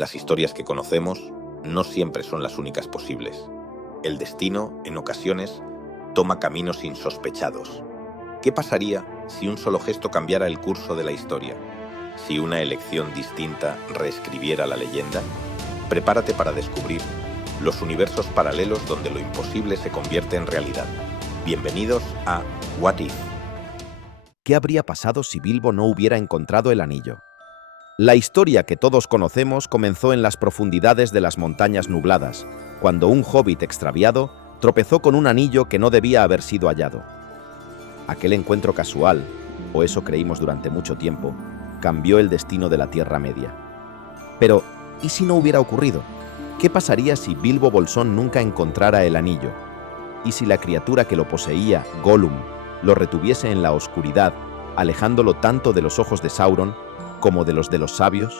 Las historias que conocemos no siempre son las únicas posibles. El destino, en ocasiones, toma caminos insospechados. ¿Qué pasaría si un solo gesto cambiara el curso de la historia? ¿Si una elección distinta reescribiera la leyenda? Prepárate para descubrir los universos paralelos donde lo imposible se convierte en realidad. Bienvenidos a What If. ¿Qué habría pasado si Bilbo no hubiera encontrado el anillo? La historia que todos conocemos comenzó en las profundidades de las montañas nubladas, cuando un hobbit extraviado tropezó con un anillo que no debía haber sido hallado. Aquel encuentro casual, o eso creímos durante mucho tiempo, cambió el destino de la Tierra Media. Pero, ¿y si no hubiera ocurrido? ¿Qué pasaría si Bilbo Bolsón nunca encontrara el anillo? ¿Y si la criatura que lo poseía, Gollum, lo retuviese en la oscuridad, alejándolo tanto de los ojos de Sauron como de los sabios?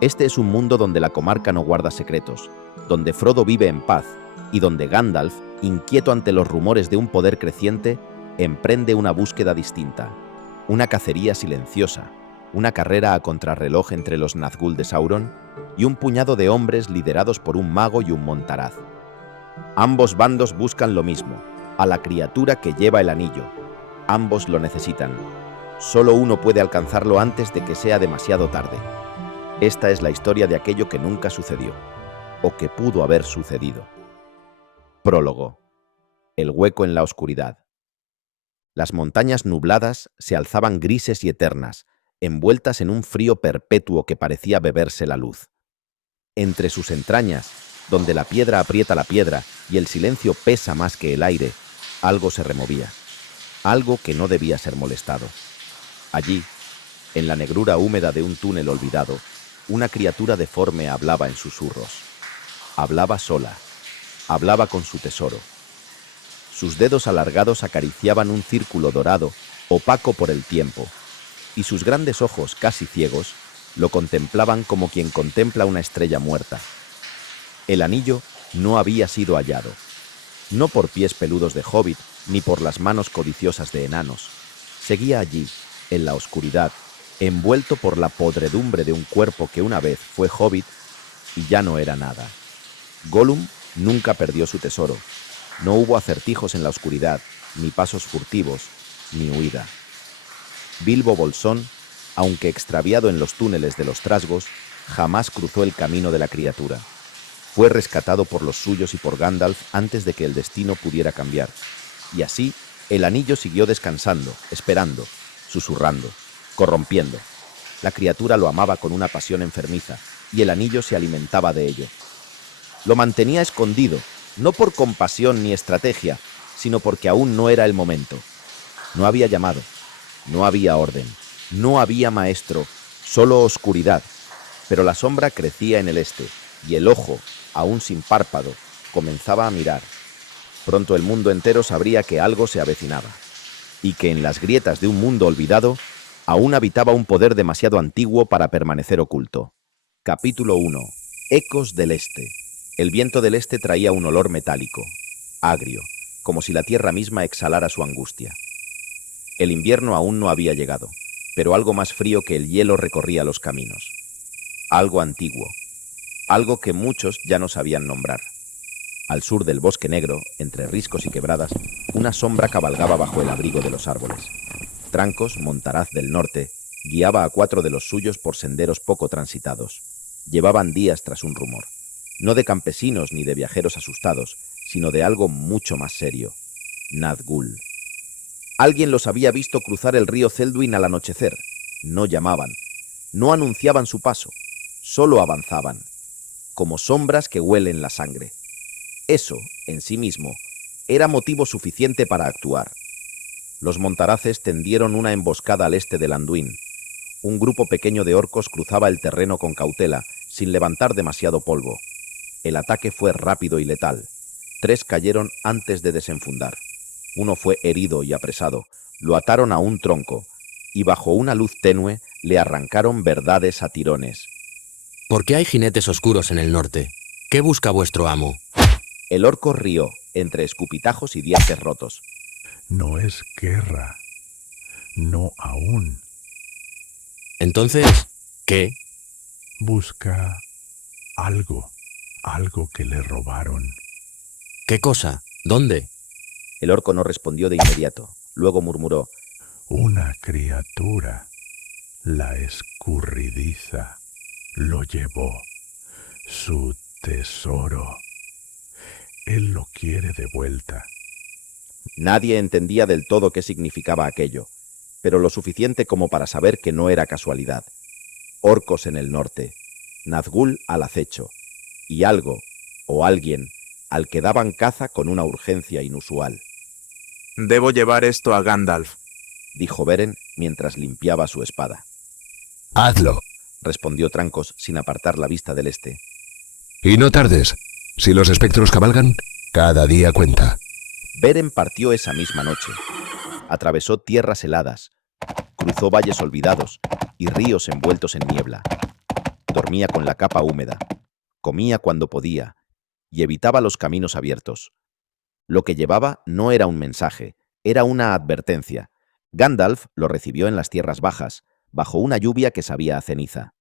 Este es un mundo donde la comarca no guarda secretos, donde Frodo vive en paz y donde Gandalf, inquieto ante los rumores de un poder creciente, emprende una búsqueda distinta, una cacería silenciosa, una carrera a contrarreloj entre los Nazgûl de Sauron y un puñado de hombres liderados por un mago y un montaraz. Ambos bandos buscan lo mismo, a la criatura que lleva el anillo. Ambos lo necesitan. Solo uno puede alcanzarlo antes de que sea demasiado tarde. Esta es la historia de aquello que nunca sucedió, o que pudo haber sucedido. Prólogo. El hueco en la oscuridad. Las montañas nubladas se alzaban grises y eternas, envueltas en un frío perpetuo que parecía beberse la luz. Entre sus entrañas, donde la piedra aprieta la piedra y el silencio pesa más que el aire, algo se removía, algo que no debía ser molestado. Allí, en la negrura húmeda de un túnel olvidado, una criatura deforme hablaba en susurros. Hablaba sola, hablaba con su tesoro. Sus dedos alargados acariciaban un círculo dorado, opaco por el tiempo, y sus grandes ojos, casi ciegos, lo contemplaban como quien contempla una estrella muerta. El anillo no había sido hallado, no por pies peludos de hobbit, ni por las manos codiciosas de enanos. Seguía allí, en la oscuridad, envuelto por la podredumbre de un cuerpo que una vez fue hobbit y ya no era nada. Gollum nunca perdió su tesoro. No hubo acertijos en la oscuridad, ni pasos furtivos, ni huida. Bilbo Bolsón, aunque extraviado en los túneles de los trasgos, jamás cruzó el camino de la criatura. Fue rescatado por los suyos y por Gandalf antes de que el destino pudiera cambiar. Y así, el anillo siguió descansando, esperando, susurrando, corrompiendo. La criatura lo amaba con una pasión enfermiza, y el anillo se alimentaba de ello. Lo mantenía escondido, no por compasión ni estrategia, sino porque aún no era el momento. No había llamado, no había orden, no había maestro, solo oscuridad. Pero la sombra crecía en el este, y el ojo, aún sin párpado, comenzaba a mirar. Pronto el mundo entero sabría que algo se avecinaba, y que en las grietas de un mundo olvidado aún habitaba un poder demasiado antiguo para permanecer oculto. Capítulo 1. Ecos del Este. El viento del este traía un olor metálico, agrio, como si la tierra misma exhalara su angustia. El invierno aún no había llegado, pero algo más frío que el hielo recorría los caminos. Algo antiguo, algo que muchos ya no sabían nombrar. Al sur del bosque negro, entre riscos y quebradas, una sombra cabalgaba bajo el abrigo de los árboles. Trancos, montaraz del norte, guiaba a 4 de los suyos por senderos poco transitados. Llevaban días tras un rumor, no de campesinos ni de viajeros asustados, sino de algo mucho más serio: Nazgûl. Alguien los había visto cruzar el río Zelduin al anochecer. No llamaban, no anunciaban su paso, solo avanzaban, como sombras que huelen la sangre. Eso, en sí mismo, era motivo suficiente para actuar. Los montaraces tendieron una emboscada al este del Anduin. Un grupo pequeño de orcos cruzaba el terreno con cautela, sin levantar demasiado polvo. El ataque fue rápido y letal. 3 cayeron antes de desenfundar. Uno fue herido y apresado. Lo ataron a un tronco, y bajo una luz tenue le arrancaron verdades a tirones. ¿Por qué hay jinetes oscuros en el norte? ¿Qué busca vuestro amo? El orco rió, entre escupitajos y dientes rotos. No es guerra. No aún. Entonces, ¿qué? Busca algo que le robaron. ¿Qué cosa? ¿Dónde? El orco no respondió de inmediato. Luego murmuró: Una criatura, la escurridiza, lo llevó. Su tesoro. Él lo quiere de vuelta. Nadie entendía del todo qué significaba aquello, pero lo suficiente como para saber que no era casualidad. Orcos en el norte, Nazgûl al acecho, y algo, o alguien, al que daban caza con una urgencia inusual. Debo llevar esto a Gandalf, Dijo Beren mientras limpiaba su espada. Hazlo. Respondió Trancos sin apartar la vista del este. Y no tardes. Si los espectros cabalgan, cada día cuenta. Beren partió esa misma noche. Atravesó tierras heladas, cruzó valles olvidados y ríos envueltos en niebla. Dormía con la capa húmeda, comía cuando podía y evitaba los caminos abiertos. Lo que llevaba no era un mensaje, era una advertencia. Gandalf lo recibió en las tierras bajas, bajo una lluvia que sabía a ceniza.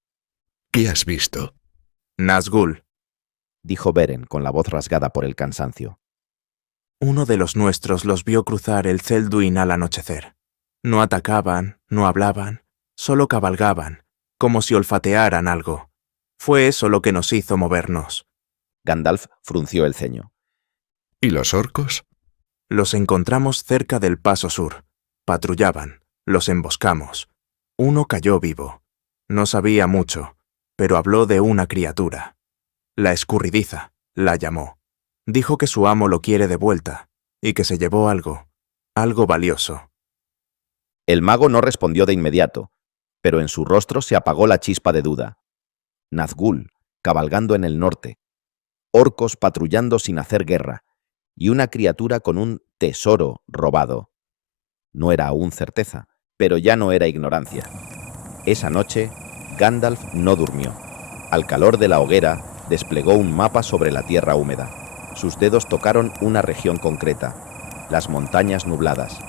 ¿Qué has visto? Nazgûl. Dijo Beren con la voz rasgada por el cansancio. Uno de los nuestros los vio cruzar el Celduin al anochecer. No atacaban, no hablaban, solo cabalgaban, como si olfatearan algo. Fue eso lo que nos hizo movernos. Gandalf frunció el ceño. ¿Y los orcos? Los encontramos cerca del paso sur. Patrullaban, los emboscamos. Uno cayó vivo. No sabía mucho, pero habló de una criatura. La escurridiza, la llamó. Dijo que su amo lo quiere de vuelta, y que se llevó algo valioso. El mago no respondió de inmediato, pero en su rostro se apagó la chispa de duda. Nazgûl, cabalgando en el norte, orcos patrullando sin hacer guerra, y una criatura con un tesoro robado. No era aún certeza, pero ya no era ignorancia. Esa noche, Gandalf no durmió. Al calor de la hoguera, desplegó un mapa sobre la tierra húmeda. Sus dedos tocaron una región concreta, las montañas nubladas.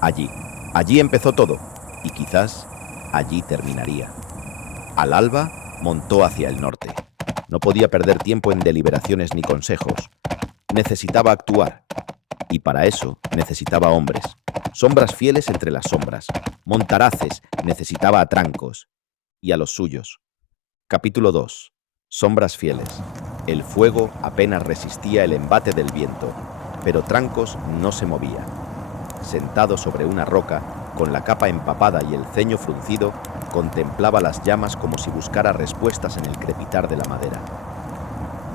Allí empezó todo, y quizás allí terminaría. Al alba, montó hacia el norte. No podía perder tiempo en deliberaciones ni consejos. Necesitaba actuar, y para eso necesitaba hombres. Sombras fieles entre las sombras. Montaraces necesitaba a Trancos y a los suyos. Capítulo 2. Sombras fieles. El fuego apenas resistía el embate del viento, pero Trancos no se movía. Sentado sobre una roca, con la capa empapada y el ceño fruncido, contemplaba las llamas como si buscara respuestas en el crepitar de la madera.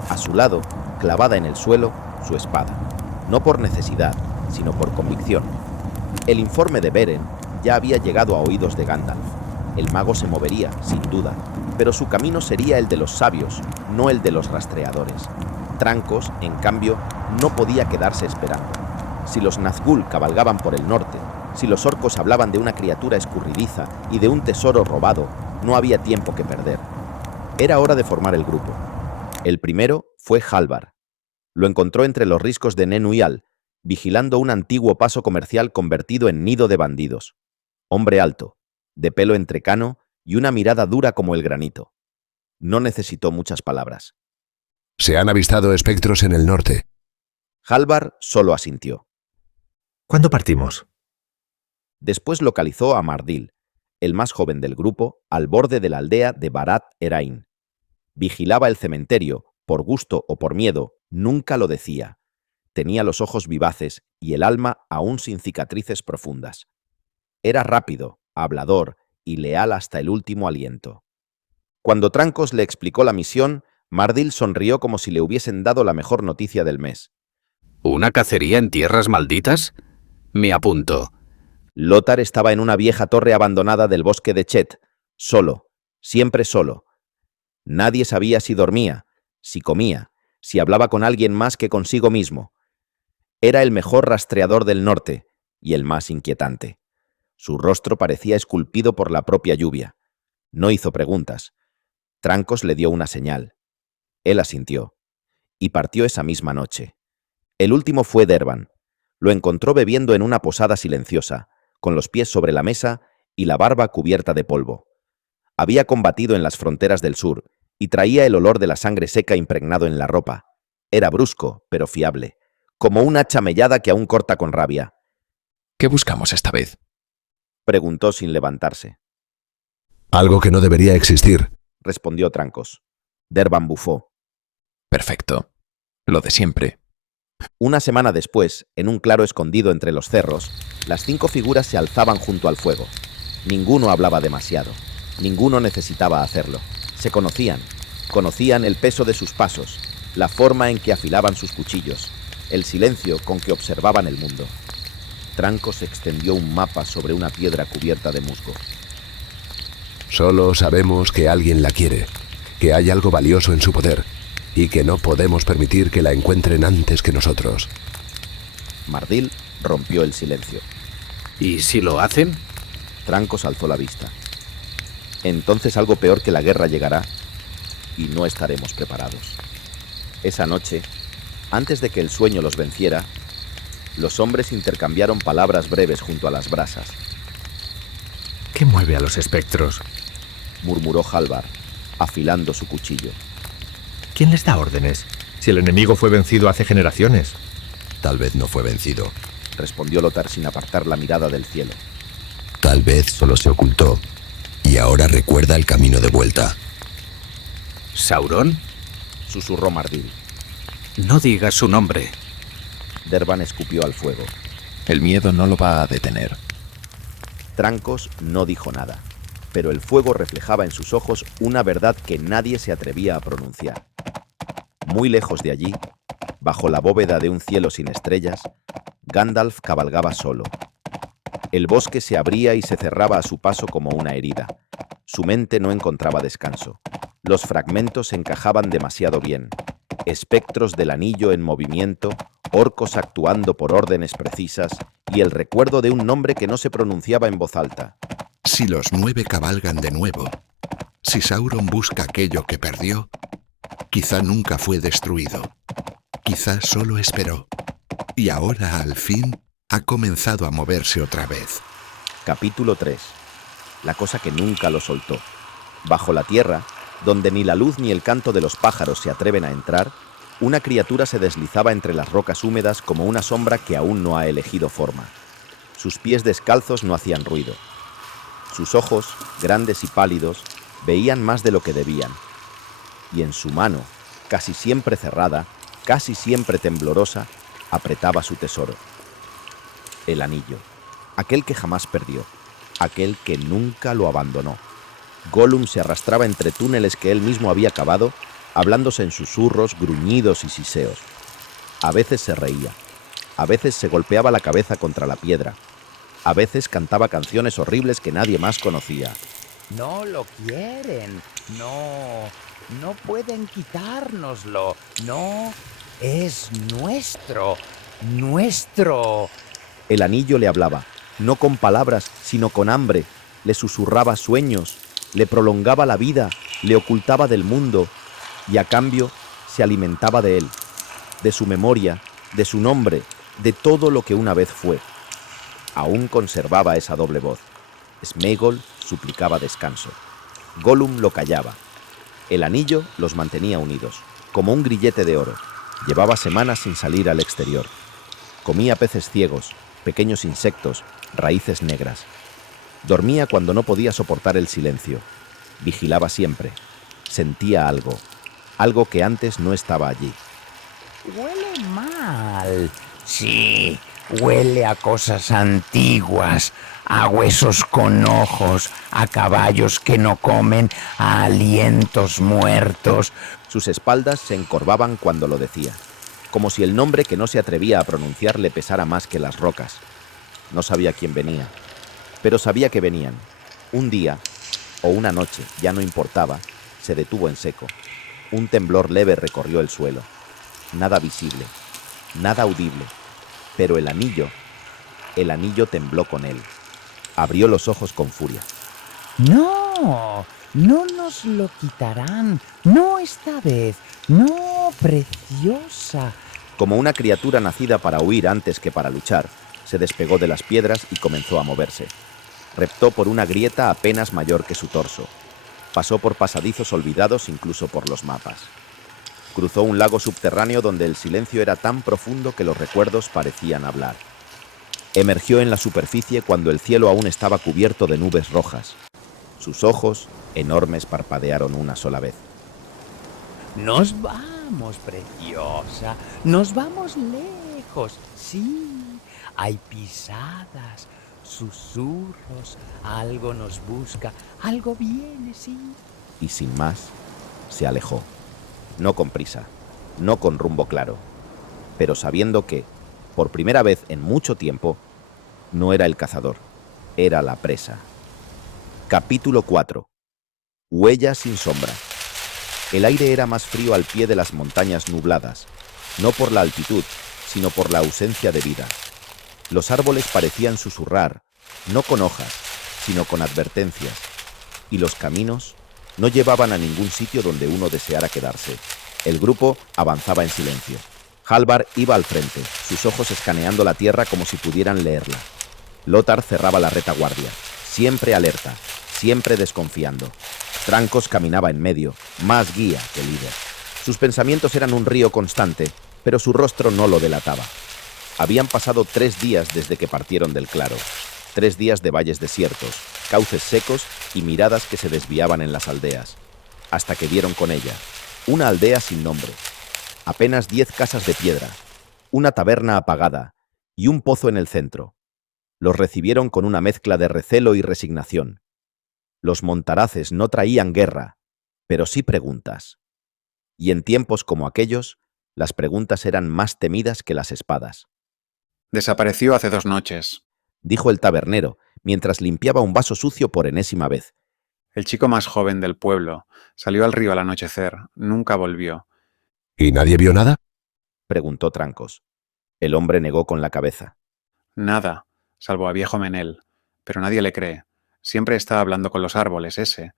A su lado, clavada en el suelo, su espada. No por necesidad, sino por convicción. El informe de Beren ya había llegado a oídos de Gandalf. El mago se movería, sin duda, pero su camino sería el de los sabios, no el de los rastreadores. Trancos, en cambio, no podía quedarse esperando. Si los Nazgûl cabalgaban por el norte, si los orcos hablaban de una criatura escurridiza y de un tesoro robado, no había tiempo que perder. Era hora de formar el grupo. El primero fue Halvar. Lo encontró entre los riscos de Nen Uyal, vigilando un antiguo paso comercial convertido en nido de bandidos. Hombre alto, de pelo entrecano y una mirada dura como el granito. No necesitó muchas palabras. Se han avistado espectros en el norte. Halvar solo asintió. ¿Cuándo partimos? Después localizó a Mardil, el más joven del grupo, al borde de la aldea de Barat Erain. Vigilaba el cementerio, por gusto o por miedo, nunca lo decía. Tenía los ojos vivaces y el alma aún sin cicatrices profundas. Era rápido, hablador y leal hasta el último aliento. Cuando Trancos le explicó la misión, Mardil sonrió como si le hubiesen dado la mejor noticia del mes. ¿Una cacería en tierras malditas? Me apunto. Lothar estaba en una vieja torre abandonada del bosque de Chet, solo, siempre solo. Nadie sabía si dormía, si comía, si hablaba con alguien más que consigo mismo. Era el mejor rastreador del norte y el más inquietante. Su rostro parecía esculpido por la propia lluvia. No hizo preguntas. Trancos le dio una señal. Él asintió. Y partió esa misma noche. El último fue Dervan. Lo encontró bebiendo en una posada silenciosa, con los pies sobre la mesa y la barba cubierta de polvo. Había combatido en las fronteras del sur y traía el olor de la sangre seca impregnado en la ropa. Era brusco, pero fiable, como una hacha mellada que aún corta con rabia. ¿Qué buscamos esta vez? Preguntó sin levantarse. Algo que no debería existir. Respondió Trancos. Derban bufó. Perfecto. Lo de siempre. Una semana después, en un claro escondido entre los cerros, las 5 figuras se alzaban junto al fuego. Ninguno hablaba demasiado. Ninguno necesitaba hacerlo. Se conocían el peso de sus pasos, la forma en que afilaban sus cuchillos, el silencio con que observaban el mundo. Trancos extendió un mapa sobre una piedra cubierta de musgo. Solo sabemos que alguien la quiere, que hay algo valioso en su poder, y que no podemos permitir que la encuentren antes que nosotros. Mardil rompió el silencio. ¿Y si lo hacen? Trancos alzó la vista. Entonces algo peor que la guerra llegará y no estaremos preparados. Esa noche, antes de que el sueño los venciera, los hombres intercambiaron palabras breves junto a las brasas. ¿Qué mueve a los espectros? Murmuró Halvar, afilando su cuchillo. ¿Quién les da órdenes? Si el enemigo fue vencido hace generaciones. Tal vez no fue vencido. Respondió Lothar sin apartar la mirada del cielo. Tal vez solo se ocultó y ahora recuerda el camino de vuelta. ¿Sauron? Susurró Mardil. No digas su nombre. Derban escupió al fuego. El miedo no lo va a detener. Trancos no dijo nada, pero el fuego reflejaba en sus ojos una verdad que nadie se atrevía a pronunciar. Muy lejos de allí, bajo la bóveda de un cielo sin estrellas, Gandalf cabalgaba solo. El bosque se abría y se cerraba a su paso como una herida. Su mente no encontraba descanso. Los fragmentos encajaban demasiado bien. Espectros del anillo en movimiento, orcos actuando por órdenes precisas y el recuerdo de un nombre que no se pronunciaba en voz alta. Si los 9 cabalgan de nuevo, si Sauron busca aquello que perdió, quizá nunca fue destruido, quizá solo esperó, y ahora al fin ha comenzado a moverse otra vez. Capítulo 3. La cosa que nunca lo soltó. Bajo la tierra, donde ni la luz ni el canto de los pájaros se atreven a entrar, una criatura se deslizaba entre las rocas húmedas como una sombra que aún no ha elegido forma. Sus pies descalzos no hacían ruido. Sus ojos, grandes y pálidos, veían más de lo que debían. Y en su mano, casi siempre cerrada, casi siempre temblorosa, apretaba su tesoro. El anillo, aquel que jamás perdió, aquel que nunca lo abandonó. Gollum se arrastraba entre túneles que él mismo había cavado, hablándose en susurros, gruñidos y siseos. A veces se reía, a veces se golpeaba la cabeza contra la piedra, a veces cantaba canciones horribles que nadie más conocía. No lo quieren, no pueden quitárnoslo, no, es nuestro. El anillo le hablaba, no con palabras, sino con hambre, le susurraba sueños, le prolongaba la vida, le ocultaba del mundo, y a cambio se alimentaba de él, de su memoria, de su nombre, de todo lo que una vez fue. Aún conservaba esa doble voz. Sméagol suplicaba descanso. Gollum lo callaba. El anillo los mantenía unidos, como un grillete de oro. Llevaba semanas sin salir al exterior. Comía peces ciegos, pequeños insectos, raíces negras. Dormía cuando no podía soportar el silencio. Vigilaba siempre. Sentía algo que antes no estaba allí. Huele mal. Sí, huele a cosas antiguas, a huesos con ojos, a caballos que no comen, a alientos muertos. Sus espaldas se encorvaban cuando lo decía, como si el nombre que no se atrevía a pronunciar le pesara más que las rocas. No sabía quién venía, pero sabía que venían. Un día, o una noche, ya no importaba, se detuvo en seco. Un temblor leve recorrió el suelo. Nada visible, nada audible, pero el anillo tembló con él. Abrió los ojos con furia. No nos lo quitarán, no esta vez, no, preciosa. Como una criatura nacida para huir antes que para luchar, se despegó de las piedras y comenzó a moverse. Reptó por una grieta apenas mayor que su torso. Pasó por pasadizos olvidados incluso por los mapas. Cruzó un lago subterráneo donde el silencio era tan profundo que los recuerdos parecían hablar. Emergió en la superficie cuando el cielo aún estaba cubierto de nubes rojas. Sus ojos, enormes, parpadearon una sola vez. Nos vamos, preciosa. Nos vamos lejos. Sí, hay pisadas, susurros. Algo nos busca. Algo viene, sí. Y sin más, se alejó. No con prisa, no con rumbo claro, pero sabiendo que, por primera vez en mucho tiempo, no era el cazador, era la presa. Capítulo 4. Huella sin sombra. El aire era más frío al pie de las montañas nubladas, no por la altitud, sino por la ausencia de vida. Los árboles parecían susurrar, no con hojas, sino con advertencias, y los caminos no llevaban a ningún sitio donde uno deseara quedarse. El grupo avanzaba en silencio. Hallvar iba al frente, sus ojos escaneando la tierra como si pudieran leerla. Lothar cerraba la retaguardia, siempre alerta, siempre desconfiando. Trancos caminaba en medio, más guía que líder. Sus pensamientos eran un río constante, pero su rostro no lo delataba. Habían pasado 3 días desde que partieron del claro. 3 días de valles desiertos, cauces secos y miradas que se desviaban en las aldeas, hasta que dieron con ella, una aldea sin nombre, apenas 10 casas de piedra, una taberna apagada y un pozo en el centro. Los recibieron con una mezcla de recelo y resignación. Los montaraces no traían guerra, pero sí preguntas. Y en tiempos como aquellos, las preguntas eran más temidas que las espadas. Desapareció hace 2 noches, dijo el tabernero, mientras limpiaba un vaso sucio por enésima vez. El chico más joven del pueblo salió al río al anochecer, nunca volvió. ¿Y nadie vio nada? Preguntó Trancos. El hombre negó con la cabeza. Nada, salvo a viejo Menel, pero nadie le cree. Siempre está hablando con los árboles, ese.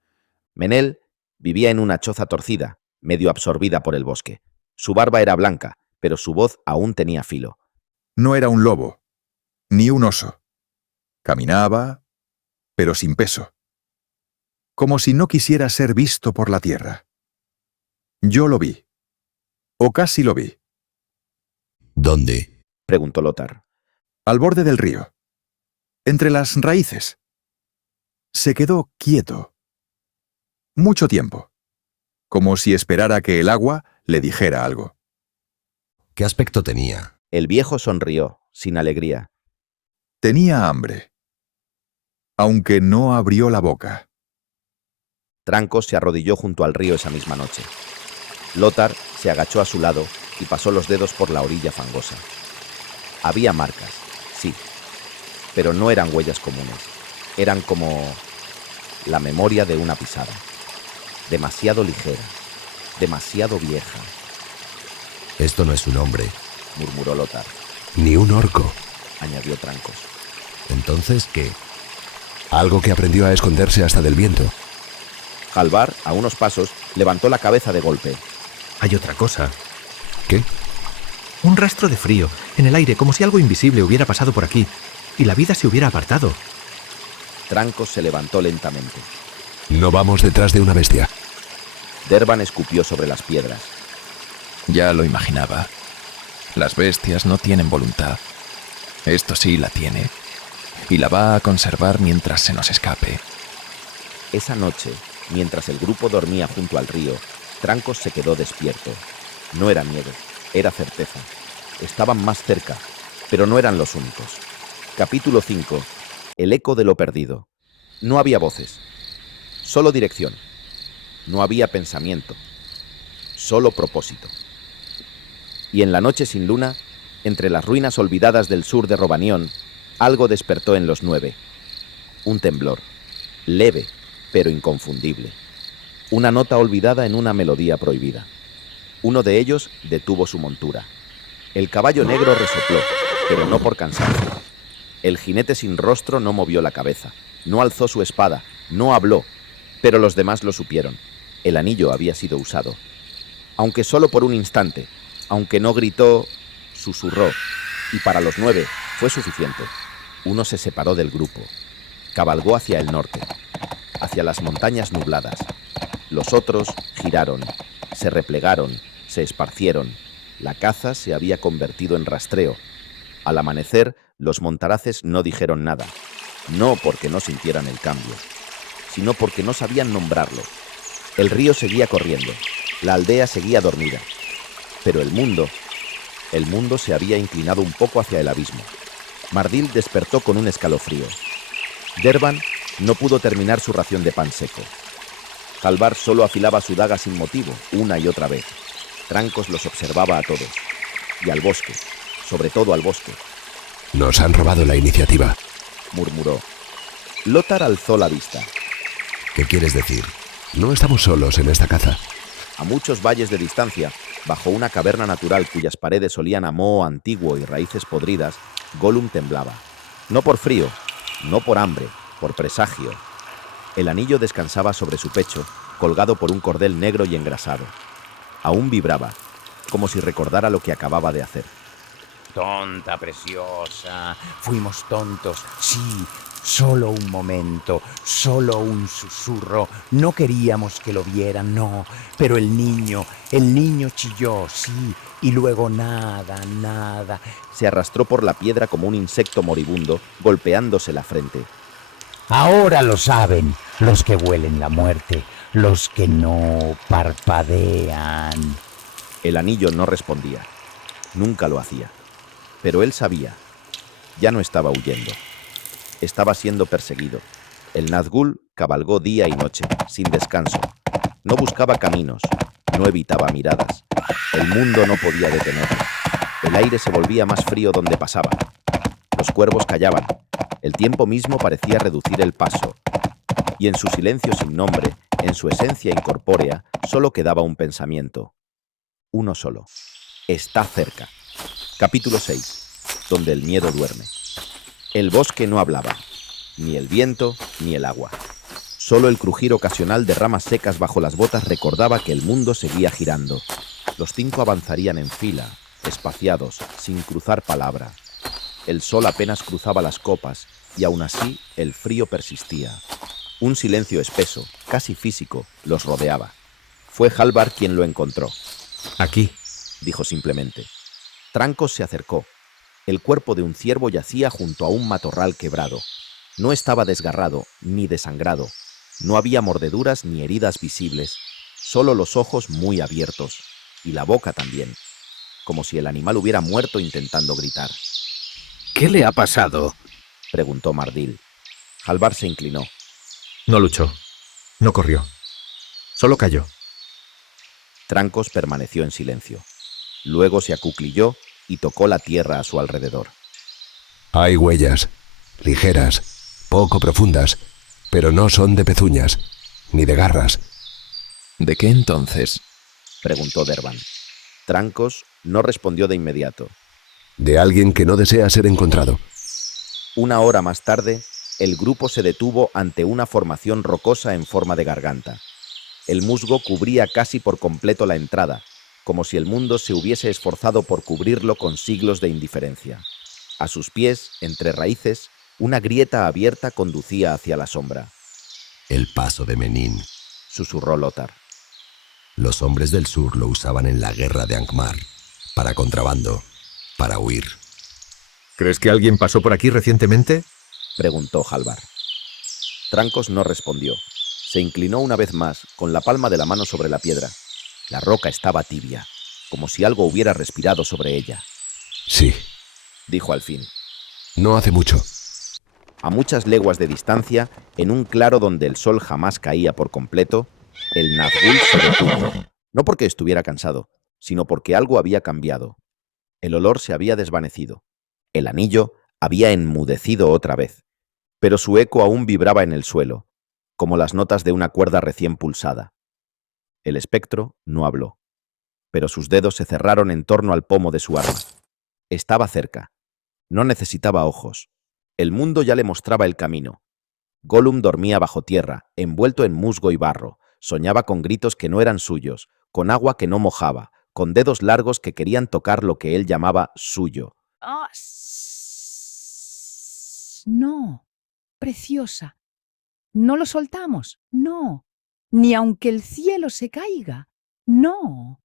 Menel vivía en una choza torcida, medio absorbida por el bosque. Su barba era blanca, pero su voz aún tenía filo. No era un lobo, ni un oso. Caminaba, pero sin peso. Como si no quisiera ser visto por la tierra. Yo lo vi. O casi lo vi. ¿Dónde? Preguntó Lothar. Al borde del río. Entre las raíces. Se quedó quieto. Mucho tiempo. Como si esperara que el agua le dijera algo. ¿Qué aspecto tenía? El viejo sonrió, sin alegría. Tenía hambre. Aunque no abrió la boca. Trancos se arrodilló junto al río esa misma noche. Lothar se agachó a su lado y pasó los dedos por la orilla fangosa. Había marcas, sí, pero no eran huellas comunes. Eran como la memoria de una pisada. Demasiado ligera, demasiado vieja. Esto no es un hombre, murmuró Lothar. Ni un orco, añadió Trancos. ¿Entonces qué? Algo que aprendió a esconderse hasta del viento. Hallvar, a unos pasos, levantó la cabeza de golpe. Hay otra cosa. ¿Qué? Un rastro de frío, en el aire, como si algo invisible hubiera pasado por aquí, y la vida se hubiera apartado. Trancos se levantó lentamente. No vamos detrás de una bestia. Dervan escupió sobre las piedras. Ya lo imaginaba. Las bestias no tienen voluntad. Esto sí la tiene. Y la va a conservar mientras se nos escape. Esa noche, mientras el grupo dormía junto al río, Trancos se quedó despierto. No era miedo, era certeza. Estaban más cerca, pero no eran los únicos. Capítulo 5. El eco de lo perdido. No había voces. Solo dirección. No había pensamiento. Solo propósito. Y en la noche sin luna, entre las ruinas olvidadas del sur de Rovanion, algo despertó en los 9. Un temblor. Leve, pero inconfundible. Una nota olvidada en una melodía prohibida. Uno de ellos detuvo su montura. El caballo negro resopló, pero no por cansancio. El jinete sin rostro no movió la cabeza, no alzó su espada, no habló, pero los demás lo supieron. El anillo había sido usado. Aunque solo por un instante, aunque no gritó, susurró, y para los 9 fue suficiente. Uno se separó del grupo. Cabalgó hacia el norte, hacia las montañas nubladas, Los otros giraron, se replegaron, se esparcieron. La caza se había convertido en rastreo. Al amanecer, los montaraces no dijeron nada, no porque no sintieran el cambio, sino porque no sabían nombrarlo. El río seguía corriendo, la aldea seguía dormida, pero el mundo se había inclinado un poco hacia el abismo. Mardil despertó con un escalofrío. Derban no pudo terminar su ración de pan seco. Halvar solo afilaba su daga sin motivo, una y otra vez. Trancos los observaba a todos. Y al bosque, sobre todo al bosque. Nos han robado la iniciativa, murmuró. Lothar alzó la vista. ¿Qué quieres decir? No estamos solos en esta caza. A muchos valles de distancia, bajo una caverna natural cuyas paredes olían a moho antiguo y raíces podridas, Gollum temblaba. No por frío, no por hambre, por presagio. El anillo descansaba sobre su pecho, colgado por un cordel negro y engrasado. Aún vibraba, como si recordara lo que acababa de hacer. Tonta preciosa, fuimos tontos, sí, solo un momento, solo un susurro. No queríamos que lo vieran, no, pero el niño chilló, sí, y luego nada. Se arrastró por la piedra como un insecto moribundo, golpeándose la frente. Ahora lo saben, los que huelen la muerte, los que no parpadean. El anillo no respondía. Nunca lo hacía. Pero él sabía. Ya no estaba huyendo. Estaba siendo perseguido. El Nazgûl cabalgó día y noche, sin descanso. No buscaba caminos, no evitaba miradas. El mundo no podía detenerlo. El aire se volvía más frío donde pasaba. Los cuervos callaban. El tiempo mismo parecía reducir el paso. Y en su silencio sin nombre, en su esencia incorpórea, solo quedaba un pensamiento. Uno solo. Está cerca. Capítulo 6. Donde el miedo duerme. El bosque no hablaba. Ni el viento, ni el agua. Solo el crujir ocasional de ramas secas bajo las botas recordaba que el mundo seguía girando. Los 5 avanzarían en fila, espaciados, sin cruzar palabra. El sol apenas cruzaba las copas, y aún así el frío persistía. Un silencio espeso, casi físico, los rodeaba. Fue Halvar quien lo encontró. Aquí, dijo simplemente. Trancos se acercó. El cuerpo de un ciervo yacía junto a un matorral quebrado. No estaba desgarrado ni desangrado. No había mordeduras ni heridas visibles, solo los ojos muy abiertos, y la boca también, como si el animal hubiera muerto intentando gritar. ¿Qué le ha pasado?, preguntó Mardil. Halvar se inclinó. No luchó, no corrió, solo cayó. Trancos permaneció en silencio. Luego se acuclilló y tocó la tierra a su alrededor. Hay huellas, ligeras, poco profundas, pero no son de pezuñas, ni de garras. ¿De qué entonces?, preguntó Derban. Trancos no respondió de inmediato. De alguien que no desea ser encontrado. Una hora más tarde, el grupo se detuvo ante una formación rocosa en forma de garganta. El musgo cubría casi por completo la entrada, como si el mundo se hubiese esforzado por cubrirlo con siglos de indiferencia. A sus pies, entre raíces, una grieta abierta conducía hacia la sombra. El paso de Menin, susurró Lothar. Los hombres del sur lo usaban en la guerra de Angmar, para contrabando, para huir. ¿Crees que alguien pasó por aquí recientemente?, preguntó Halvar. Trancos no respondió. Se inclinó una vez más, con la palma de la mano sobre la piedra. La roca estaba tibia, como si algo hubiera respirado sobre ella. Sí, dijo al fin. No hace mucho. A muchas leguas de distancia, en un claro donde el sol jamás caía por completo, el Nazgûl se detuvo. No porque estuviera cansado, sino porque algo había cambiado. El olor se había desvanecido. El anillo había enmudecido otra vez, pero su eco aún vibraba en el suelo, como las notas de una cuerda recién pulsada. El espectro no habló, pero sus dedos se cerraron en torno al pomo de su arma. Estaba cerca. No necesitaba ojos. El mundo ya le mostraba el camino. Gollum dormía bajo tierra, envuelto en musgo y barro. Soñaba con gritos que no eran suyos, con agua que no mojaba, con dedos largos que querían tocar lo que él llamaba suyo. Oh, no, preciosa. No lo soltamos, no. ni aunque el cielo se caiga. No.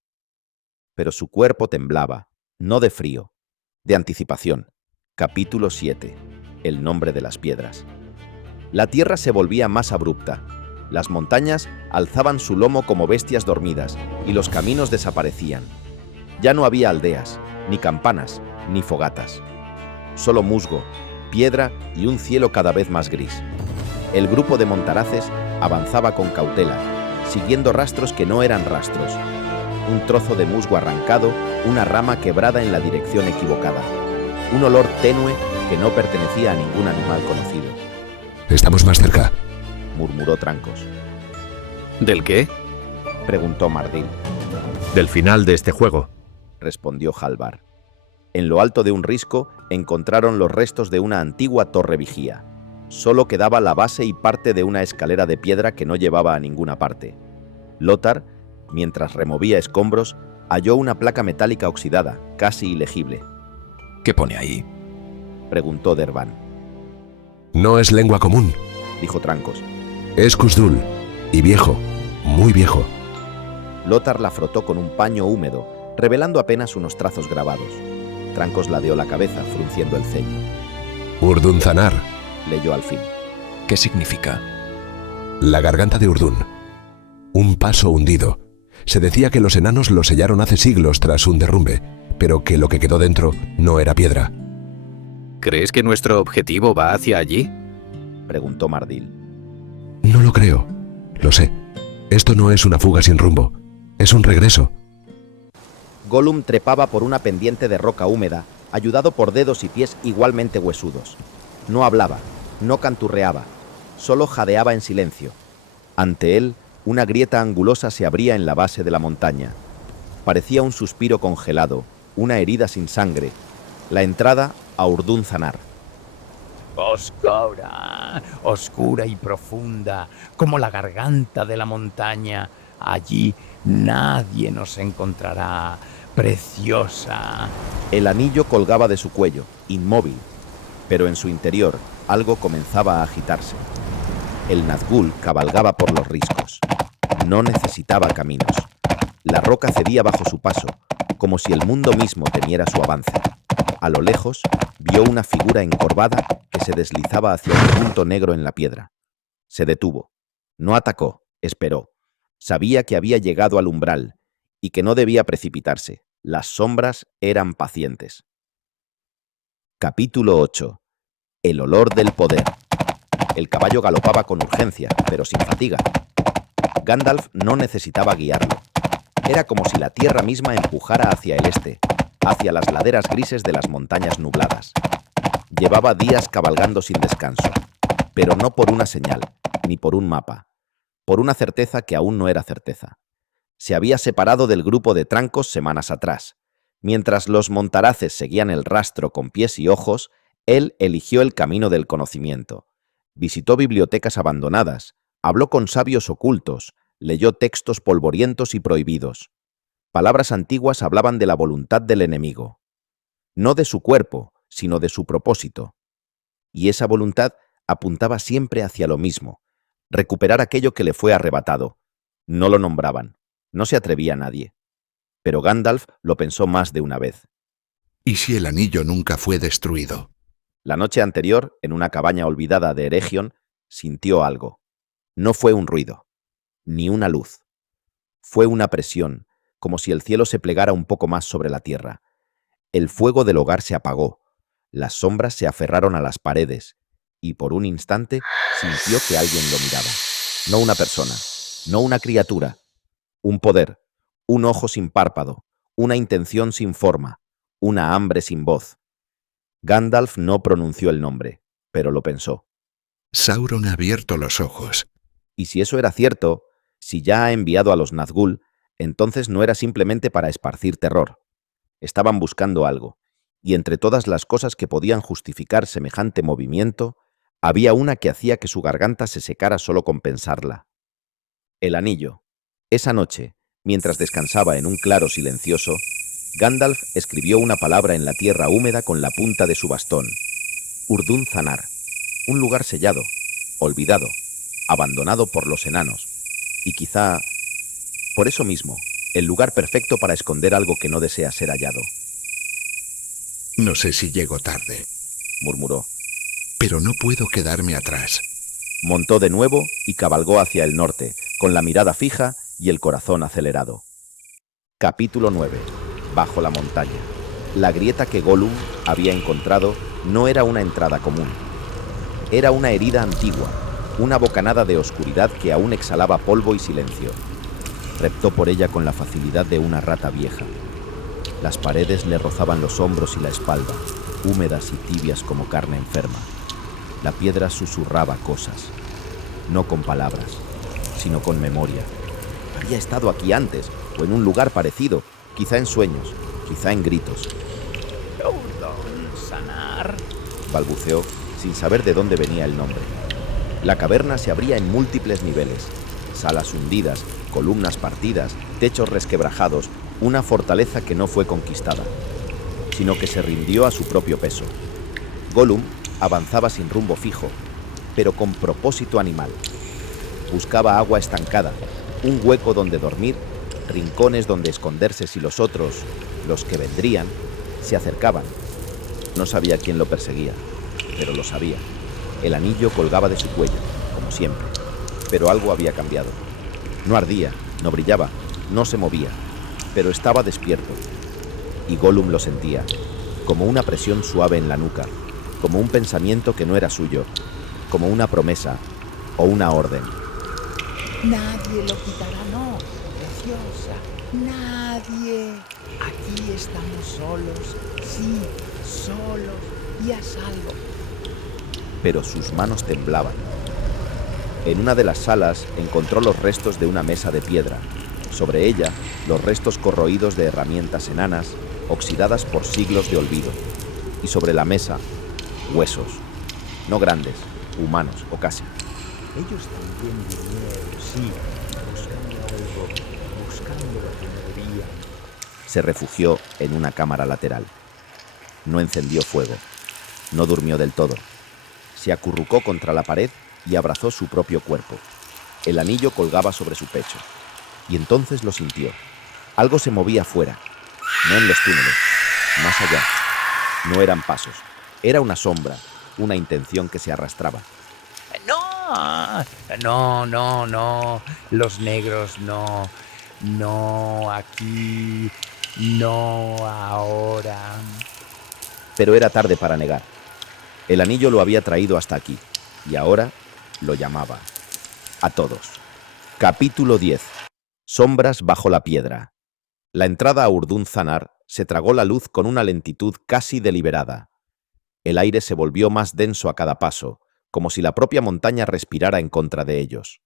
Pero su cuerpo temblaba, no de frío, de anticipación. Capítulo 7. El nombre de las piedras. La tierra se volvía más abrupta. Las montañas alzaban su lomo como bestias dormidas y los caminos desaparecían. Ya no había aldeas, ni campanas, ni fogatas. Solo musgo, piedra y un cielo cada vez más gris. El grupo de montaraces avanzaba con cautela, siguiendo rastros que no eran rastros. Un trozo de musgo arrancado, una rama quebrada en la dirección equivocada. Un olor tenue que no pertenecía a ningún animal conocido. Estamos más cerca, murmuró Trancos. ¿Del qué? Preguntó Mardil. Del final de este juego, respondió Halvar. En lo alto de un risco encontraron los restos de una antigua torre vigía. Solo quedaba la base y parte de una escalera de piedra que no llevaba a ninguna parte. Lothar, mientras removía escombros, halló una placa metálica oxidada, casi ilegible. ¿Qué pone ahí? Preguntó Dervan. No es lengua común, dijo Trancos. Es Kuzdul, y viejo, muy viejo. Lothar la frotó con un paño húmedo, revelando apenas unos trazos grabados. Trancos ladeó la cabeza, frunciendo el ceño. Urdunzanar, leyó al fin. ¿Qué significa? La garganta de Urdun. Un paso hundido. Se decía que los enanos lo sellaron hace siglos tras un derrumbe, pero que lo que quedó dentro no era piedra. ¿Crees que nuestro objetivo va hacia allí? Preguntó Mardil. No lo creo. Lo sé. Esto no es una fuga sin rumbo. Es un regreso. Gollum trepaba por una pendiente de roca húmeda, ayudado por dedos y pies igualmente huesudos. No hablaba, no canturreaba, solo jadeaba en silencio. Ante él, una grieta angulosa se abría en la base de la montaña. Parecía un suspiro congelado, una herida sin sangre. La entrada a Urdunzanar. Oscura, oscura y profunda, como la garganta de la montaña. Allí nadie nos encontrará. Preciosa. El anillo colgaba de su cuello, inmóvil, pero en su interior algo comenzaba a agitarse. El Nazgûl cabalgaba por los riscos. No necesitaba caminos. La roca cedía bajo su paso, como si el mundo mismo temiera su avance. A lo lejos, vio una figura encorvada que se deslizaba hacia un punto negro en la piedra. Se detuvo. No atacó, esperó. Sabía que había llegado al umbral y que no debía precipitarse. Las sombras eran pacientes. Capítulo 8. El olor del poder. El caballo galopaba con urgencia, pero sin fatiga. Gandalf no necesitaba guiarlo. Era como si la tierra misma empujara hacia el este, hacia las laderas grises de las montañas nubladas. Llevaba días cabalgando sin descanso, pero no por una señal, ni por un mapa, por una certeza que aún no era certeza. Se había separado del grupo de Trancos semanas atrás. Mientras los montaraces seguían el rastro con pies y ojos, él eligió el camino del conocimiento. Visitó bibliotecas abandonadas, habló con sabios ocultos, leyó textos polvorientos y prohibidos. Palabras antiguas hablaban de la voluntad del enemigo. No de su cuerpo, sino de su propósito. Y esa voluntad apuntaba siempre hacia lo mismo, recuperar aquello que le fue arrebatado. No lo nombraban. No se atrevía a nadie. Pero Gandalf lo pensó más de una vez. ¿Y si el anillo nunca fue destruido? La noche anterior, en una cabaña olvidada de Eregion, sintió algo. No fue un ruido, ni una luz. Fue una presión, como si el cielo se plegara un poco más sobre la tierra. El fuego del hogar se apagó, las sombras se aferraron a las paredes, y por un instante sintió que alguien lo miraba. No una persona, no una criatura. Un poder, un ojo sin párpado, una intención sin forma, una hambre sin voz. Gandalf no pronunció el nombre, pero lo pensó. Sauron ha abierto los ojos. Y si eso era cierto, si ya ha enviado a los Nazgûl, entonces no era simplemente para esparcir terror. Estaban buscando algo, y entre todas las cosas que podían justificar semejante movimiento, había una que hacía que su garganta se secara solo con pensarla. El anillo. Esa noche, mientras descansaba en un claro silencioso, Gandalf escribió una palabra en la tierra húmeda con la punta de su bastón. Urdunzanar. Un lugar sellado, olvidado, abandonado por los enanos. Y quizá, por eso mismo, el lugar perfecto para esconder algo que no desea ser hallado. No sé si llego tarde, murmuró. Pero no puedo quedarme atrás. Montó de nuevo y cabalgó hacia el norte, con la mirada fija y el corazón acelerado. Capítulo 9. Bajo la montaña. La grieta que Gollum había encontrado no era una entrada común. Era una herida antigua, una bocanada de oscuridad que aún exhalaba polvo y silencio. Reptó por ella con la facilidad de una rata vieja. Las paredes le rozaban los hombros y la espalda, húmedas y tibias como carne enferma. La piedra susurraba cosas, no con palabras, sino con memoria. Había estado aquí antes, o en un lugar parecido, quizá en sueños, quizá en gritos. Sanar, balbuceó, sin saber de dónde venía el nombre. La caverna se abría en múltiples niveles, salas hundidas, columnas partidas, techos resquebrajados, una fortaleza que no fue conquistada, sino que se rindió a su propio peso. Gollum avanzaba sin rumbo fijo, pero con propósito animal. Buscaba agua estancada, un hueco donde dormir, rincones donde esconderse si los otros, los que vendrían, se acercaban. No sabía quién lo perseguía, pero lo sabía. El anillo colgaba de su cuello, como siempre, pero algo había cambiado. No ardía, no brillaba, no se movía, pero estaba despierto. Y Gollum lo sentía, como una presión suave en la nuca, como un pensamiento que no era suyo, como una promesa o una orden. Nadie lo quitará, no, preciosa, nadie. Aquí estamos solos, sí, solos y a salvo. Pero sus manos temblaban. En una de las salas encontró los restos de una mesa de piedra. Sobre ella, los restos corroídos de herramientas enanas, oxidadas por siglos de olvido. Y sobre la mesa, huesos. No grandes, humanos o casi. Ellos también vinieron, sí, buscando algo, buscando lo que no debían. Se refugió en una cámara lateral. No encendió fuego. No durmió del todo. Se acurrucó contra la pared y abrazó su propio cuerpo. El anillo colgaba sobre su pecho. Y entonces lo sintió. Algo se movía afuera, no en los túneles, más allá. No eran pasos. Era una sombra, una intención que se arrastraba. No. Los negros no. No aquí. No ahora. Pero era tarde para negar. El anillo lo había traído hasta aquí, y ahora lo llamaba. A todos. Capítulo 10. Sombras bajo la piedra. La entrada a Urdun Zanar se tragó la luz con una lentitud casi deliberada. El aire se volvió más denso a cada paso, como si la propia montaña respirara en contra de ellos.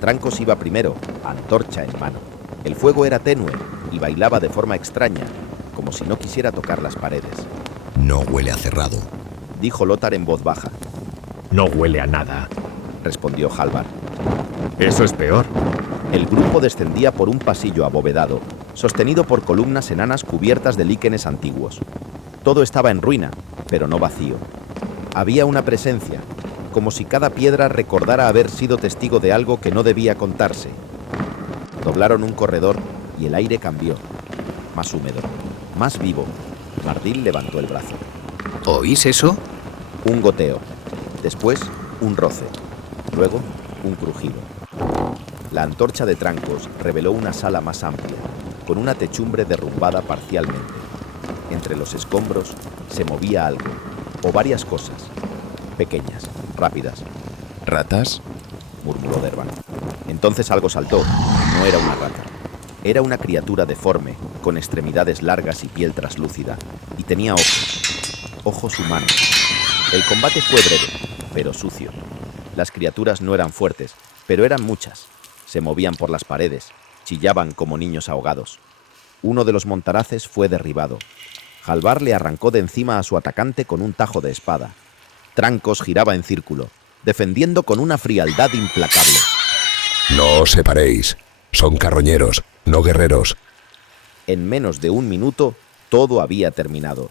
Trancos iba primero, antorcha en mano. El fuego era tenue y bailaba de forma extraña, como si no quisiera tocar las paredes. No huele a cerrado, dijo Lothar en voz baja. No huele a nada, respondió Halvar. Eso es peor. El grupo descendía por un pasillo abovedado, sostenido por columnas enanas cubiertas de líquenes antiguos. Todo estaba en ruina, pero no vacío. Había una presencia, como si cada piedra recordara haber sido testigo de algo que no debía contarse. Doblaron un corredor y el aire cambió. Más húmedo, más vivo. Mardil levantó el brazo. ¿Oís eso? Un goteo. Después, un roce. Luego, un crujido. La antorcha de Trancos reveló una sala más amplia, con una techumbre derrumbada parcialmente. Entre los escombros se movía algo, o varias cosas, pequeñas, rápidas. ¿Ratas?, murmuró Dervan. Entonces algo saltó. No era una rata. Era una criatura deforme, con extremidades largas y piel traslúcida, y tenía ojos humanos. El combate fue breve, pero sucio. Las criaturas no eran fuertes, pero eran muchas. Se movían por las paredes, chillaban como niños ahogados. Uno de los montaraces fue derribado. Halvar le arrancó de encima a su atacante con un tajo de espada. Trancos giraba en círculo, defendiendo con una frialdad implacable. No os separéis. Son carroñeros, no guerreros. En menos de un minuto, todo había terminado.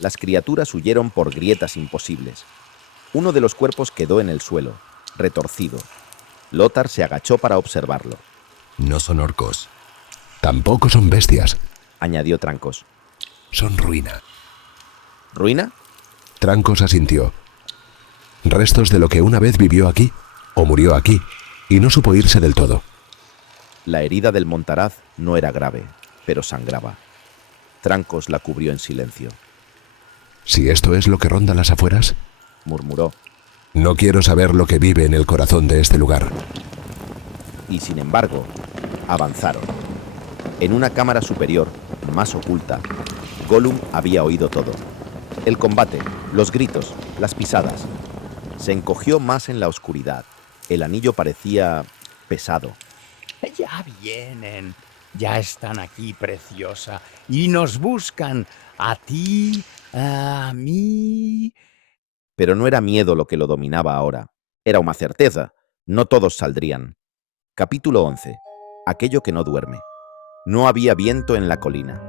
Las criaturas huyeron por grietas imposibles. Uno de los cuerpos quedó en el suelo, retorcido. Lothar se agachó para observarlo. No son orcos. Tampoco son bestias, añadió Trancos. son ruina. ¿Ruina? Trancos asintió. Restos de lo que una vez vivió aquí, o murió aquí, y no supo irse del todo. La herida del montaraz no era grave, pero sangraba. Trancos la cubrió en silencio. Si esto es lo que ronda las afueras, murmuró. No quiero saber lo que vive en el corazón de este lugar. Y sin embargo, avanzaron. En una cámara superior, más oculta, Gollum había oído todo. El combate, los gritos, las pisadas. Se encogió más en la oscuridad. El anillo parecía pesado. Ya vienen, ya están aquí, preciosa, y nos buscan, a ti, a mí. Pero no era miedo lo que lo dominaba ahora. Era una certeza. No todos saldrían. Capítulo 11. Aquello que no duerme. No había viento en la colina.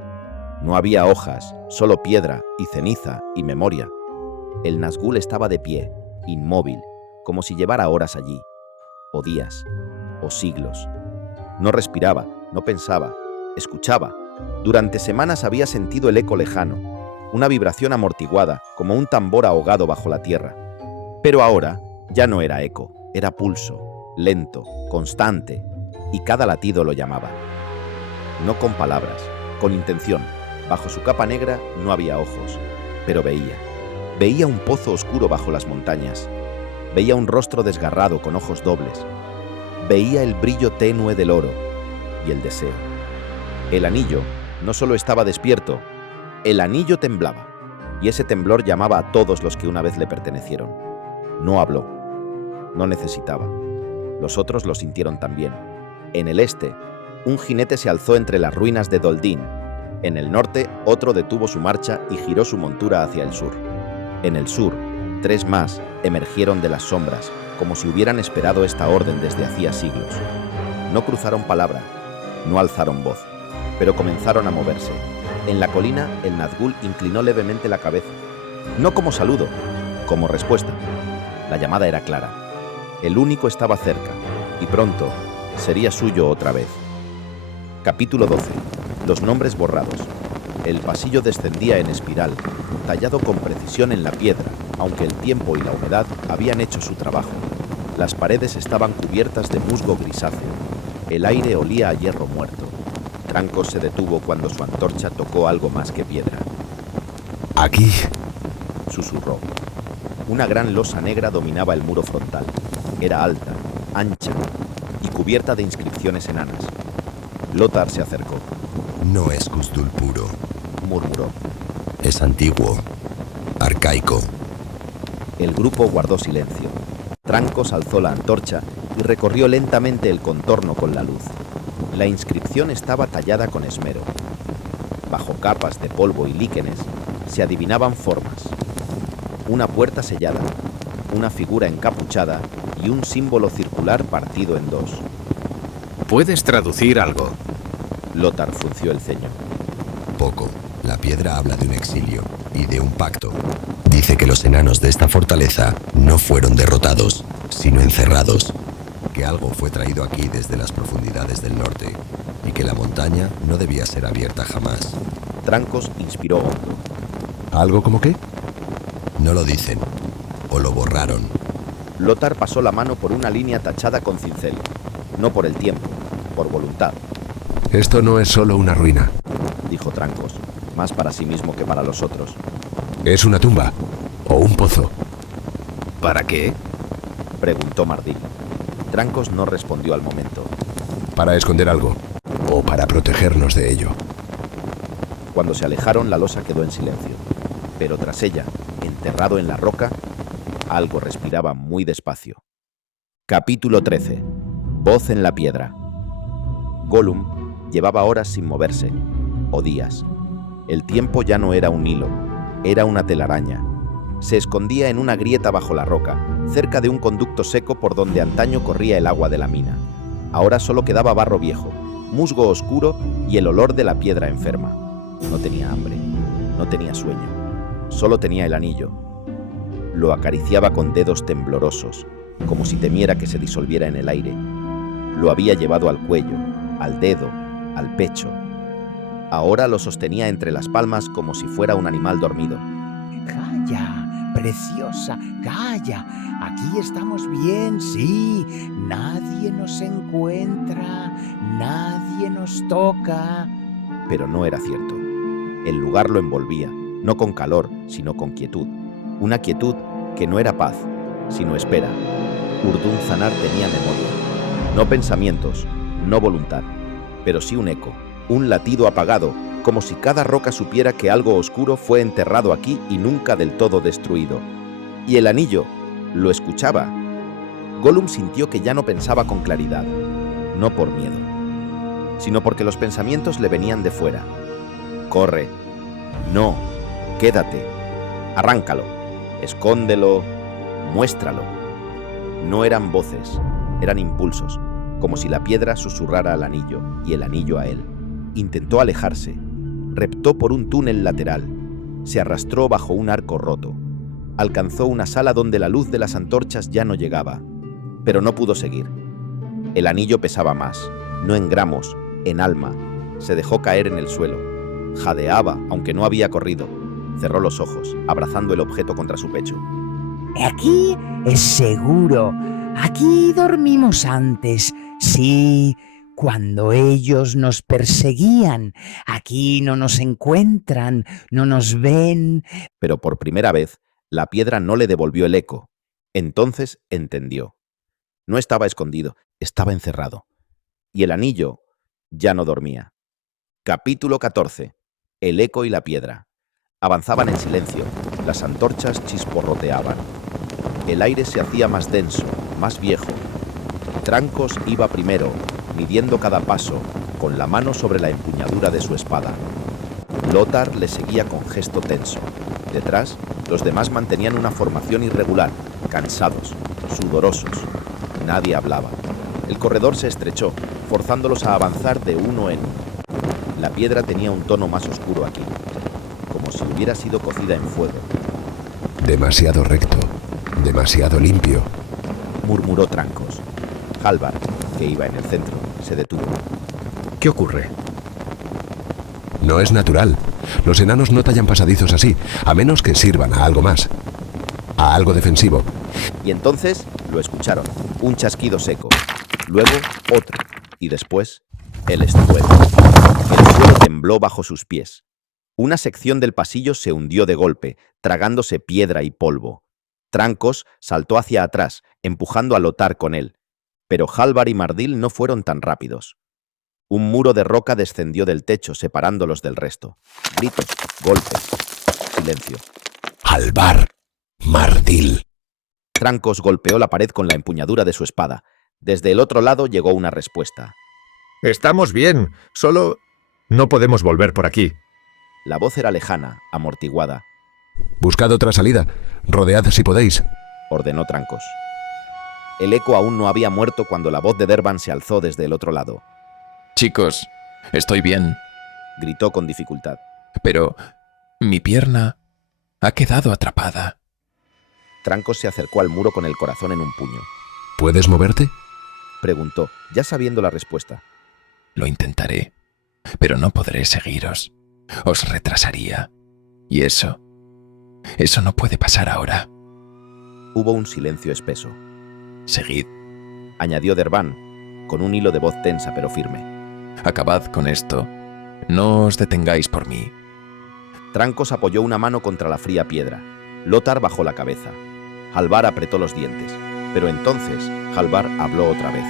No había hojas, solo piedra y ceniza y memoria. El Nazgûl estaba de pie, inmóvil, como si llevara horas allí, o días, o siglos. No respiraba, no pensaba, escuchaba. Durante semanas había sentido el eco lejano, una vibración amortiguada, como un tambor ahogado bajo la tierra. Pero ahora ya no era eco, era pulso, lento, constante, y cada latido lo llamaba. No con palabras, con intención. Bajo su capa negra no había ojos, pero veía. Veía un pozo oscuro bajo las montañas. Veía un rostro desgarrado con ojos dobles. Veía el brillo tenue del oro y el deseo. El anillo no solo estaba despierto, el anillo temblaba, y ese temblor llamaba a todos los que una vez le pertenecieron. No habló, no necesitaba. Los otros lo sintieron también. En el este, un jinete se alzó entre las ruinas de Doldin. En el norte, otro detuvo su marcha y giró su montura hacia el sur. En el sur, 3 más emergieron de las sombras, como si hubieran esperado esta orden desde hacía siglos. No cruzaron palabra, no alzaron voz, pero comenzaron a moverse. En la colina, el Nazgûl inclinó levemente la cabeza, no como saludo, como respuesta. La llamada era clara. El único estaba cerca, y pronto sería suyo otra vez. Capítulo 12. Los nombres borrados. El pasillo descendía en espiral, tallado con precisión en la piedra, aunque el tiempo y la humedad habían hecho su trabajo. Las paredes estaban cubiertas de musgo grisáceo. El aire olía a hierro muerto. Trancos se detuvo cuando su antorcha tocó algo más que piedra. «Aquí», susurró. Una gran losa negra dominaba el muro frontal. Era alta, ancha y cubierta de inscripciones enanas. Lothar se acercó. No es Khuz-Dûl puro, murmuró. Es antiguo, arcaico. El grupo guardó silencio. Trancos alzó la antorcha y recorrió lentamente el contorno con la luz. La inscripción estaba tallada con esmero. Bajo capas de polvo y líquenes se adivinaban formas. Una puerta sellada, una figura encapuchada y un símbolo circular partido en 2. ¿Puedes traducir algo? Lothar frunció el ceño. Poco. La piedra habla de un exilio y de un pacto. Dice que los enanos de esta fortaleza no fueron derrotados, sino encerrados. Que algo fue traído aquí desde las profundidades del norte y que la montaña no debía ser abierta jamás. Trancos inspiró hondo. ¿Algo como qué? No lo dicen. O lo borraron. Lothar pasó la mano por una línea tachada con cincel. No por el tiempo, por voluntad. Esto no es solo una ruina, dijo Trancos, más para sí mismo que para los otros. Es una tumba o un pozo. ¿Para qué? Preguntó Mardin. Trancos no respondió al momento. Para esconder algo o para protegernos de ello. Cuando se alejaron, la losa quedó en silencio. Pero tras ella, enterrado en la roca, algo respiraba muy despacio. Capítulo 13. Voz en la piedra. Gollum llevaba horas sin moverse, o días. El tiempo ya no era un hilo, era una telaraña. Se escondía en una grieta bajo la roca, cerca de un conducto seco por donde antaño corría el agua de la mina. Ahora solo quedaba barro viejo, musgo oscuro y el olor de la piedra enferma. No tenía hambre, no tenía sueño, solo tenía el anillo. Lo acariciaba con dedos temblorosos, como si temiera que se disolviera en el aire. Lo había llevado al cuello, al dedo, al pecho. Ahora lo sostenía entre las palmas como si fuera un animal dormido. Calla, preciosa, calla. Aquí estamos bien, sí. Nadie nos encuentra, nadie nos toca. Pero no era cierto. El lugar lo envolvía, no con calor, sino con quietud. Una quietud que no era paz, sino espera. Urdun Zanar tenía memoria. No pensamientos, no voluntad, pero sí un eco, un latido apagado, como si cada roca supiera que algo oscuro fue enterrado aquí y nunca del todo destruido. Y el anillo lo escuchaba. Gollum sintió que ya no pensaba con claridad, no por miedo, sino porque los pensamientos le venían de fuera. Corre, no, quédate, arráncalo, escóndelo, muéstralo. No eran voces, eran impulsos, como si la piedra susurrara al anillo y el anillo a él. Intentó alejarse, reptó por un túnel lateral, se arrastró bajo un arco roto. Alcanzó una sala donde la luz de las antorchas ya no llegaba, pero no pudo seguir. El anillo pesaba más, no en gramos, en alma. Se dejó caer en el suelo. Jadeaba, aunque no había corrido. Cerró los ojos, abrazando el objeto contra su pecho. Aquí es seguro. Aquí dormimos antes. Sí, cuando ellos nos perseguían. Aquí no nos encuentran, no nos ven. Pero por primera vez, la piedra no le devolvió el eco. Entonces entendió. No estaba escondido, estaba encerrado. Y el anillo ya no dormía. Capítulo 14. El eco y la piedra. Avanzaban en silencio. Las antorchas chisporroteaban. El aire se hacía más denso, más viejo. Trancos iba primero, midiendo cada paso, con la mano sobre la empuñadura de su espada. Lothar le seguía con gesto tenso. Detrás, los demás mantenían una formación irregular, cansados, sudorosos. Nadie hablaba. El corredor se estrechó, forzándolos a avanzar de uno en uno. La piedra tenía un tono más oscuro aquí, como si hubiera sido cocida en fuego. Demasiado recto, demasiado limpio, murmuró Trancos. Halvar, que iba en el centro, se detuvo. ¿Qué ocurre? No es natural. Los enanos no tallan pasadizos así, a menos que sirvan a algo más. A algo defensivo. Y entonces lo escucharon. Un chasquido seco. Luego otro. Y después el estruendo. El suelo tembló bajo sus pies. Una sección del pasillo se hundió de golpe, tragándose piedra y polvo. Trancos saltó hacia atrás, empujando a Lothar con él. Pero Halvar y Mardil no fueron tan rápidos. Un muro de roca descendió del techo, separándolos del resto. Gritos, golpes, silencio. Halvar, Mardil. Trancos golpeó la pared con la empuñadura de su espada. Desde el otro lado llegó una respuesta. Estamos bien, solo no podemos volver por aquí. La voz era lejana, amortiguada. Buscad otra salida. Rodead si podéis, ordenó Trancos. El eco aún no había muerto cuando la voz de Derban se alzó desde el otro lado. Chicos, estoy bien. Gritó con dificultad. Pero mi pierna ha quedado atrapada. Trancos se acercó al muro con el corazón en un puño. ¿Puedes moverte? Preguntó, ya sabiendo la respuesta. Lo intentaré, pero no podré seguiros. Os retrasaría. Y eso no puede pasar ahora. Hubo un silencio espeso. Seguid, añadió Derban, con un hilo de voz tensa pero firme. Acabad con esto. No os detengáis por mí. Trancos apoyó una mano contra la fría piedra. Lothar bajó la cabeza. Halvar apretó los dientes. Pero entonces Halvar habló otra vez,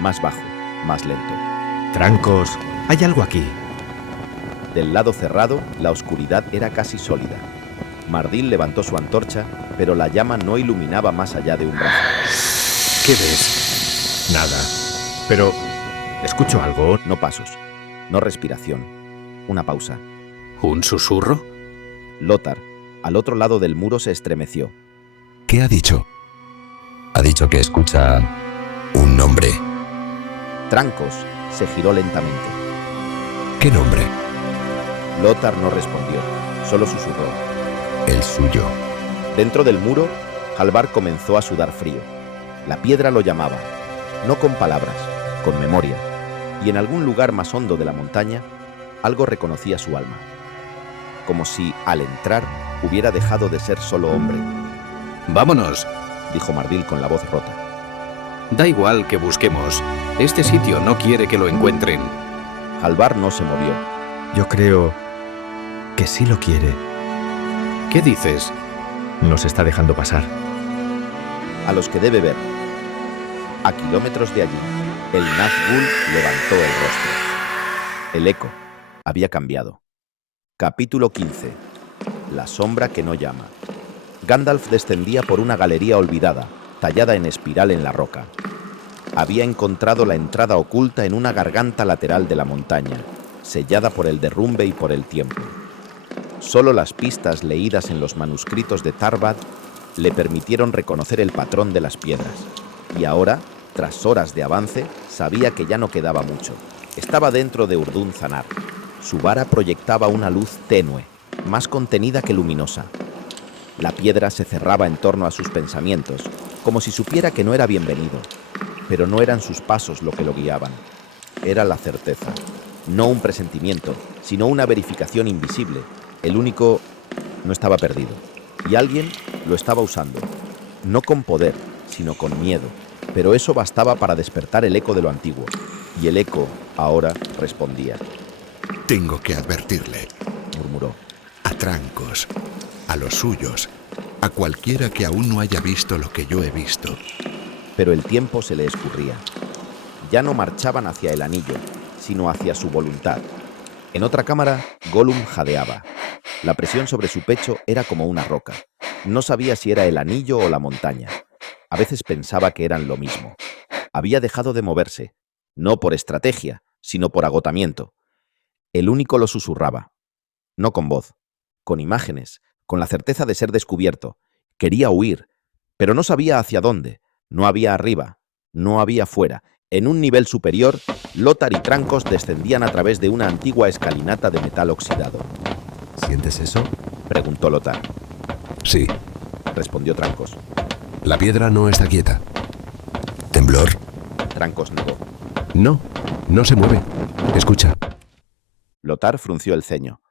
más bajo, más lento. Trancos, hay algo aquí. Del lado cerrado, la oscuridad era casi sólida. Mardil levantó su antorcha, pero la llama no iluminaba más allá de un brazo. ¿Qué ves? Nada. Pero escucho algo. No pasos, no respiración. Una pausa. ¿Un susurro? Lothar, al otro lado del muro, se estremeció. ¿Qué ha dicho? Ha dicho que escucha un nombre. Trancos se giró lentamente. ¿Qué nombre? Lothar no respondió, solo susurró. El suyo. Dentro del muro, Halvar comenzó a sudar frío. La piedra lo llamaba, no con palabras, con memoria, y en algún lugar más hondo de la montaña, algo reconocía su alma. Como si, al entrar, hubiera dejado de ser solo hombre. «Vámonos», dijo Mardil con la voz rota. «Da igual que busquemos. Este sitio no quiere que lo encuentren». Halvar no se movió. Yo creo que sí lo quiere. ¿Qué dices? Nos está dejando pasar. A los que debe ver. A kilómetros de allí, el Nazgûl levantó el rostro. El eco había cambiado. Capítulo 15. La sombra que no llama. Gandalf descendía por una galería olvidada, tallada en espiral en la roca. Había encontrado la entrada oculta en una garganta lateral de la montaña, sellada por el derrumbe y por el tiempo. Solo las pistas leídas en los manuscritos de Tarbad le permitieron reconocer el patrón de las piedras. Y ahora, tras horas de avance, sabía que ya no quedaba mucho. Estaba dentro de Urdun Zanar. Su vara proyectaba una luz tenue, más contenida que luminosa. La piedra se cerraba en torno a sus pensamientos, como si supiera que no era bienvenido. Pero no eran sus pasos lo que lo guiaban. Era la certeza. No un presentimiento, sino una verificación invisible. El único no estaba perdido. Y alguien lo estaba usando. No con poder, sino con miedo. Pero eso bastaba para despertar el eco de lo antiguo. Y el eco, ahora, respondía. «Tengo que advertirle», murmuró. «A Trancos, a los suyos, a cualquiera que aún no haya visto lo que yo he visto». Pero el tiempo se le escurría. Ya no marchaban hacia el anillo, sino hacia su voluntad. En otra cámara, Gollum jadeaba. La presión sobre su pecho era como una roca. No sabía si era el anillo o la montaña. A veces pensaba que eran lo mismo. Había dejado de moverse, no por estrategia, sino por agotamiento. El único lo susurraba. No con voz, con imágenes, con la certeza de ser descubierto. Quería huir, pero no sabía hacia dónde. No había arriba, no había fuera. En un nivel superior, Lothar y Trancos descendían a través de una antigua escalinata de metal oxidado. ¿Sientes eso?, preguntó Lothar. Sí, respondió Trancos. La piedra no está quieta. ¿Temblor? Trancos negó. No, no se mueve. Escucha. Lothar frunció el ceño.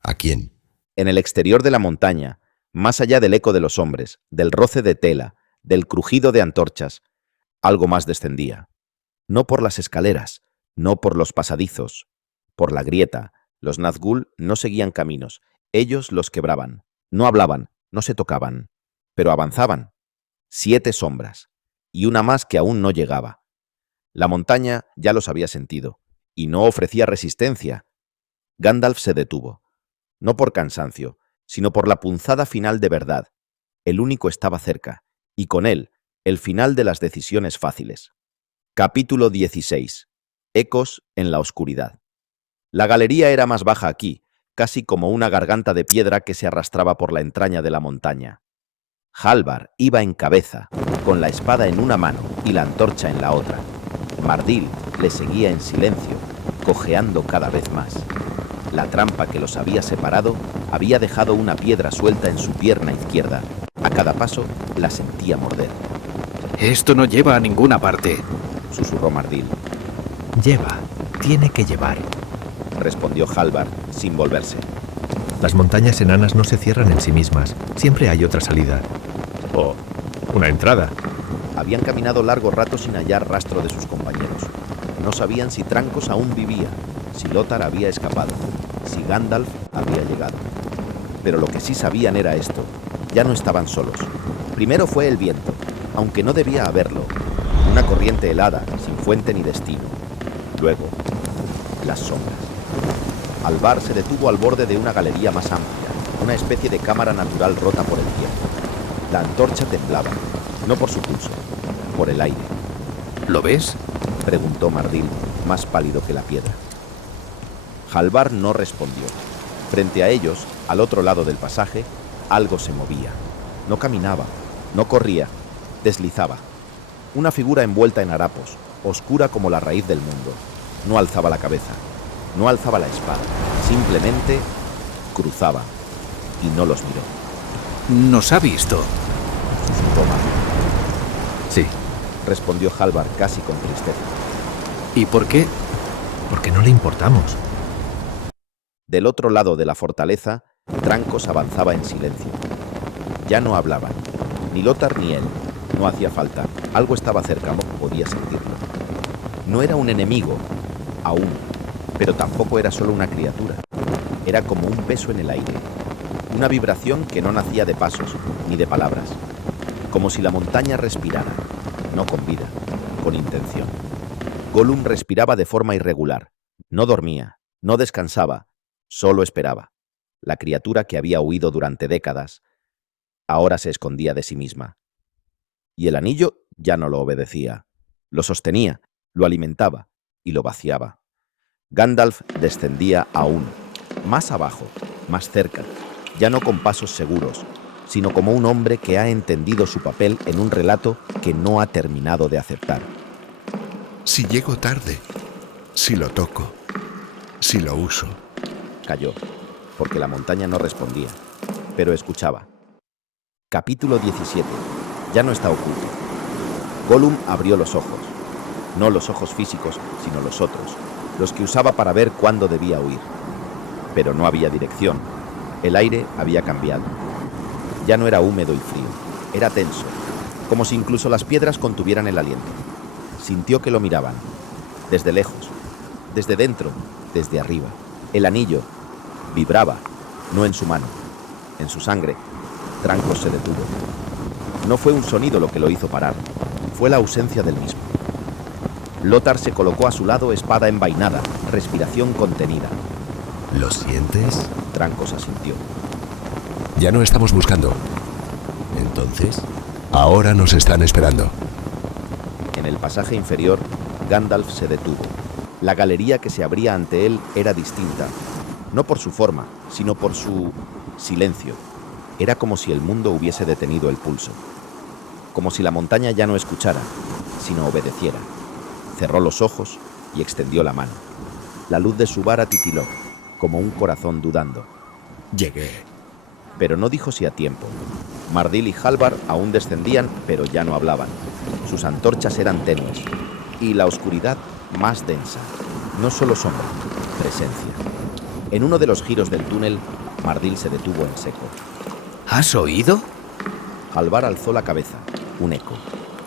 ¿A quién? En el exterior de la montaña, más allá del eco de los hombres, del roce de tela, del crujido de antorchas, algo más descendía. No por las escaleras, no por los pasadizos, por la grieta. Los Nazgûl no seguían caminos, ellos los quebraban. No hablaban, no se tocaban, pero avanzaban. 7 sombras, y una más que aún no llegaba. La montaña ya los había sentido, y no ofrecía resistencia. Gandalf se detuvo, no por cansancio, sino por la punzada final de verdad. El único estaba cerca, y con él, el final de las decisiones fáciles. Capítulo 16. Ecos en la oscuridad. La galería era más baja aquí, casi como una garganta de piedra que se arrastraba por la entraña de la montaña. Halvar iba en cabeza, con la espada en una mano y la antorcha en la otra. Mardil le seguía en silencio, cojeando cada vez más. La trampa que los había separado había dejado una piedra suelta en su pierna izquierda. A cada paso la sentía morder. «Esto no lleva a ninguna parte», susurró Mardil. Tiene que llevar, respondió Halvar, sin volverse. Las montañas enanas no se cierran en sí mismas. Siempre hay otra salida. O una entrada. Habían caminado largo rato sin hallar rastro de sus compañeros. No sabían si Trancos aún vivía, si Lothar había escapado, si Gandalf había llegado. Pero lo que sí sabían era esto. Ya no estaban solos. Primero fue el viento, aunque no debía haberlo. Una corriente helada, sin fuente ni destino. Luego, las sombras. Alvar se detuvo al borde de una galería más amplia, una especie de cámara natural rota por el tiempo. La antorcha temblaba, no por su pulso, por el aire. ¿Lo ves?, preguntó Mardil, más pálido que la piedra. Halvar no respondió. Frente a ellos, al otro lado del pasaje, algo se movía. No caminaba, no corría, deslizaba. Una figura envuelta en harapos, oscura como la raíz del mundo. No alzaba la cabeza, no alzaba la espada, simplemente cruzaba y no los miró. «Nos ha visto», susurró Mardil. Sí. respondió Halvar casi con tristeza. ¿Y por qué? Porque no le importamos. Del otro lado de la fortaleza, Trancos avanzaba en silencio. Ya no hablaban, ni Lothar ni él. No hacía falta, algo estaba cerca, podía sentirlo. No era un enemigo, aún, pero tampoco era solo una criatura. Era como un peso en el aire, una vibración que no nacía de pasos ni de palabras, como si la montaña respirara, no con vida, con intención. Gollum respiraba de forma irregular, no dormía, no descansaba, solo esperaba. La criatura que había huido durante décadas, ahora se escondía de sí misma. Y el anillo ya no lo obedecía, lo sostenía, lo alimentaba y lo vaciaba. Gandalf descendía aún, más abajo, más cerca, ya no con pasos seguros, sino como un hombre que ha entendido su papel en un relato que no ha terminado de aceptar. Si llego tarde, si lo toco, si lo uso. Calló, porque la montaña no respondía, pero escuchaba. Capítulo 17. Ya no está oculto. Gollum abrió los ojos. No los ojos físicos, sino los otros, los que usaba para ver cuándo debía huir. Pero no había dirección. El aire había cambiado. Ya no era húmedo y frío, era tenso, como si incluso las piedras contuvieran el aliento. Sintió que lo miraban, desde lejos, desde dentro, desde arriba. El anillo vibraba, no en su mano, en su sangre. Trancos se detuvo. No fue un sonido lo que lo hizo parar, fue la ausencia del mismo. Lothar se colocó a su lado, espada envainada, respiración contenida. ¿Lo sientes? Trancos asintió. Ya no estamos buscando. ¿Entonces? Ahora nos están esperando. En el pasaje inferior, Gandalf se detuvo. La galería que se abría ante él era distinta, no por su forma, sino por su silencio. Era como si el mundo hubiese detenido el pulso, como si la montaña ya no escuchara, sino obedeciera. Cerró los ojos y extendió la mano. La luz de su vara titiló, como un corazón dudando. Llegué. Pero no dijo si a tiempo. Mardil y Halvar aún descendían, pero ya no hablaban. Sus antorchas eran tenues, y la oscuridad más densa. No solo sombra, presencia. En uno de los giros del túnel, Mardil se detuvo en seco. ¿Has oído? Halvar alzó la cabeza, un eco.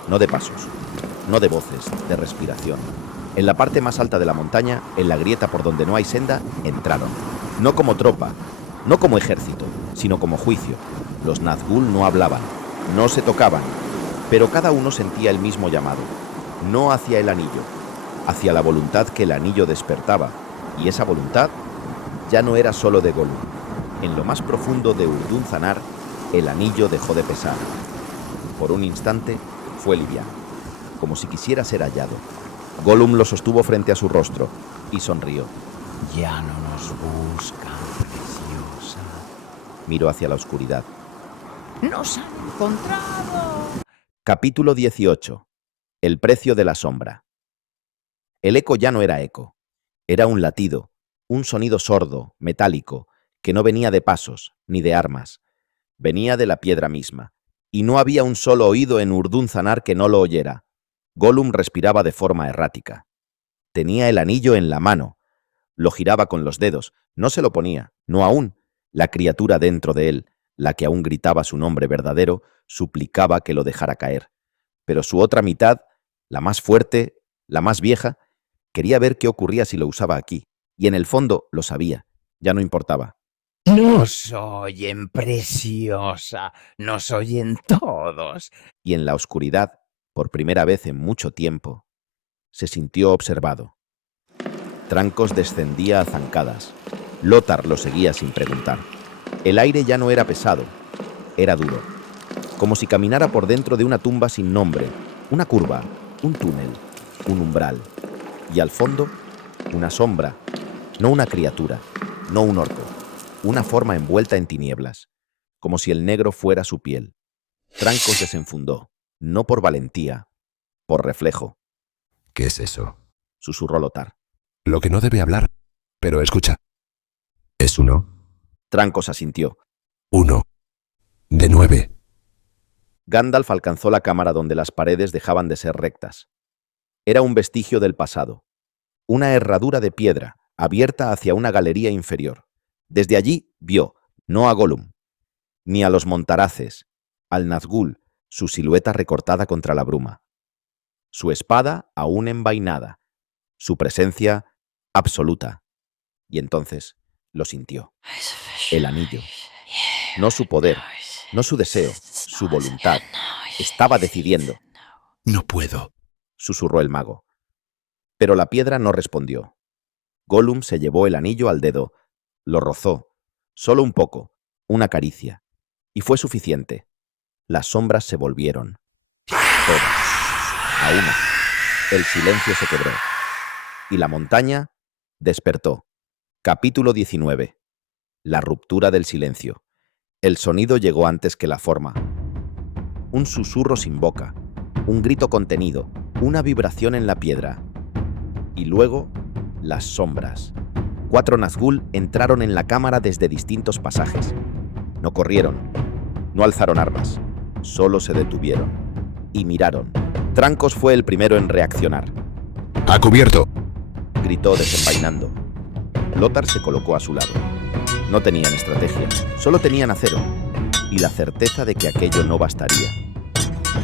No de pasos, no de voces, de respiración. En la parte más alta de la montaña, en la grieta por donde no hay senda, entraron. No como tropa, no como ejército, sino como juicio. Los Nazgûl no hablaban, no se tocaban, pero cada uno sentía el mismo llamado. No hacia el anillo, hacia la voluntad que el anillo despertaba. Y esa voluntad ya no era solo de Gollum. En lo más profundo de Urdun Zanar, el anillo dejó de pesar. Por un instante fue liviano, como si quisiera ser hallado. Gollum lo sostuvo frente a su rostro y sonrió. Ya no nos buscan, preciosa. Miró hacia la oscuridad. ¡Nos han encontrado! Capítulo 18. El precio de la sombra. El eco ya no era eco. Era un latido, un sonido sordo, metálico, que no venía de pasos ni de armas. Venía de la piedra misma. Y no había un solo oído en Urdun Zanar que no lo oyera. Gollum respiraba de forma errática. Tenía el anillo en la mano. Lo giraba con los dedos. No se lo ponía, no aún. La criatura dentro de él, la que aún gritaba su nombre verdadero, suplicaba que lo dejara caer. Pero su otra mitad, la más fuerte, la más vieja, quería ver qué ocurría si lo usaba aquí. Y en el fondo lo sabía. Ya no importaba. Nos oyen, preciosa. Nos oyen todos. Y en la oscuridad, por primera vez en mucho tiempo, se sintió observado. Trancos descendía a zancadas. Lothar lo seguía sin preguntar. El aire ya no era pesado, era duro, como si caminara por dentro de una tumba sin nombre, una curva, un túnel, un umbral. Y al fondo, una sombra, no una criatura, no un orco, una forma envuelta en tinieblas, como si el negro fuera su piel. Trancos desenfundó, no por valentía, por reflejo. ¿Qué es eso? Susurró Lothar. Lo que no debe hablar, pero escucha. ¿Es uno? Trancos asintió. 1 de 9. Gandalf alcanzó la cámara donde las paredes dejaban de ser rectas. Era un vestigio del pasado. Una herradura de piedra, abierta hacia una galería inferior. Desde allí vio, no a Gollum, ni a los montaraces, al Nazgûl, su silueta recortada contra la bruma. Su espada aún envainada, su presencia absoluta. Y entonces lo sintió. El anillo. No su poder, no su deseo, su voluntad. Estaba decidiendo. No puedo, susurró el mago. Pero la piedra no respondió. Gollum se llevó el anillo al dedo, lo rozó, solo un poco, una caricia, y fue suficiente. Las sombras se volvieron. Todas. A una. El silencio se quebró. Y la montaña despertó. Capítulo 19. La ruptura del silencio. El sonido llegó antes que la forma. Un susurro sin boca, un grito contenido, una vibración en la piedra. Y luego, las sombras. 4 Nazgûl entraron en la cámara desde distintos pasajes. No corrieron, no alzaron armas, solo se detuvieron. Y miraron. Trancos fue el primero en reaccionar. ¡A cubierto!, gritó desenvainando. Lothar se colocó a su lado. No tenían estrategia, solo tenían acero, y la certeza de que aquello no bastaría.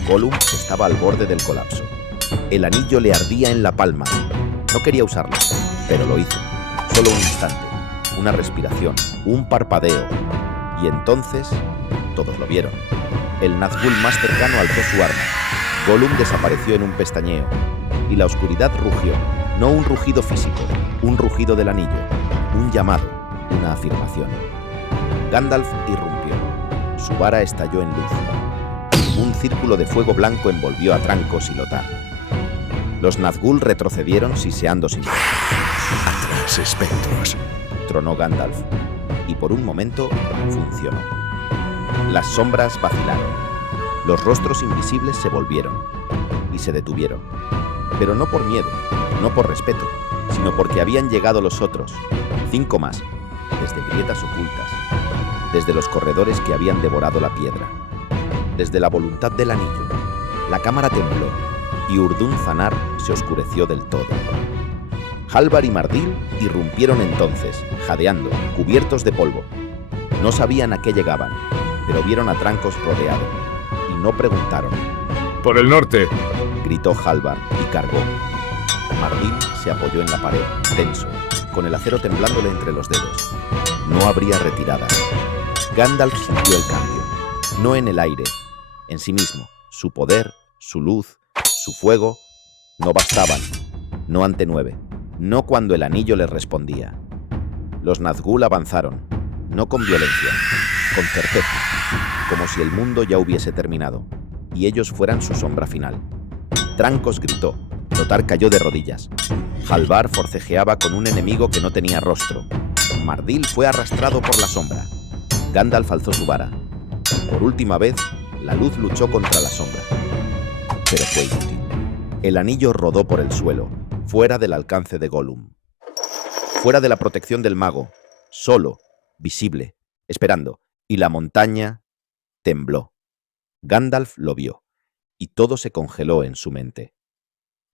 Gollum estaba al borde del colapso. El anillo le ardía en la palma. No quería usarlo, pero lo hizo. Solo un instante, una respiración, un parpadeo. Y entonces, todos lo vieron. El Nazgûl más cercano alzó su arma. Gollum desapareció en un pestañeo, y la oscuridad rugió. No un rugido físico, un rugido del anillo, un llamado, una afirmación. Gandalf irrumpió. Su vara estalló en luz. Un círculo de fuego blanco envolvió a Trancos y Lothar. Los Nazgûl retrocedieron siseando sin voz. Atrás, espectros, tronó Gandalf, y por un momento funcionó. Las sombras vacilaron. Los rostros invisibles se volvieron y se detuvieron. Pero no por miedo, no por respeto, sino porque habían llegado los otros, 5 más, desde grietas ocultas, desde los corredores que habían devorado la piedra, desde la voluntad del anillo. La cámara tembló y Urdun Zanar se oscureció del todo. Halvar y Mardil irrumpieron entonces, jadeando, cubiertos de polvo. No sabían a qué llegaban, pero vieron a Trancos rodeado, y no preguntaron. ¡Por el norte!, gritó Halvar y cargó. Mardil se apoyó en la pared, tenso, con el acero temblándole entre los dedos. No habría retirada. Gandalf sintió el cambio, no en el aire, en sí mismo. Su poder, su luz, su fuego, no bastaban. No ante 9, no cuando el anillo les respondía. Los Nazgûl avanzaron, no con violencia, con certeza, como si el mundo ya hubiese terminado, y ellos fueran su sombra final. Trancos gritó. Lothar cayó de rodillas. Halvar forcejeaba con un enemigo que no tenía rostro. Mardil fue arrastrado por la sombra. Gandalf alzó su vara. Por última vez, la luz luchó contra la sombra. Pero fue inútil. El anillo rodó por el suelo, fuera del alcance de Gollum. Fuera de la protección del mago, solo, visible, esperando. Y la montaña tembló. Gandalf lo vio, y todo se congeló en su mente.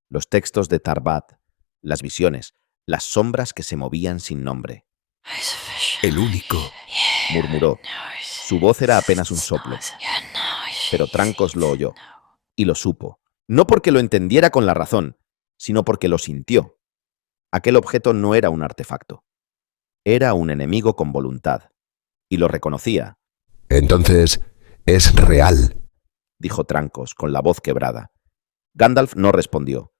Los textos de Tarbat, las visiones, las sombras que se movían sin nombre. El único, murmuró. Su voz era apenas un soplo. Pero Trancos lo oyó, y lo supo, no porque lo entendiera con la razón, sino porque lo sintió. Aquel objeto no era un artefacto. Era un enemigo con voluntad, y lo reconocía. Entonces, es real, dijo Trancos con la voz quebrada. Gandalf no respondió,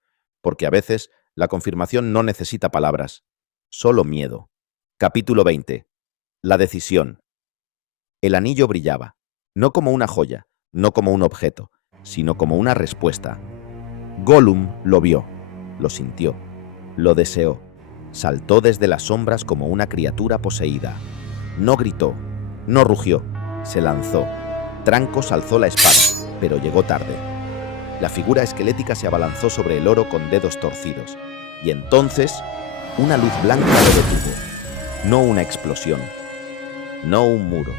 porque a veces la confirmación no necesita palabras, solo miedo. Capítulo 20. La decisión. El anillo brillaba, no como una joya, no como un objeto, sino como una respuesta. Gollum lo vio, lo sintió, lo deseó. Saltó desde las sombras como una criatura poseída. No gritó, no rugió, se lanzó. Trancos alzó la espada, pero llegó tarde. La figura esquelética se abalanzó sobre el oro con dedos torcidos, y entonces una luz blanca lo detuvo. No una explosión, no un muro,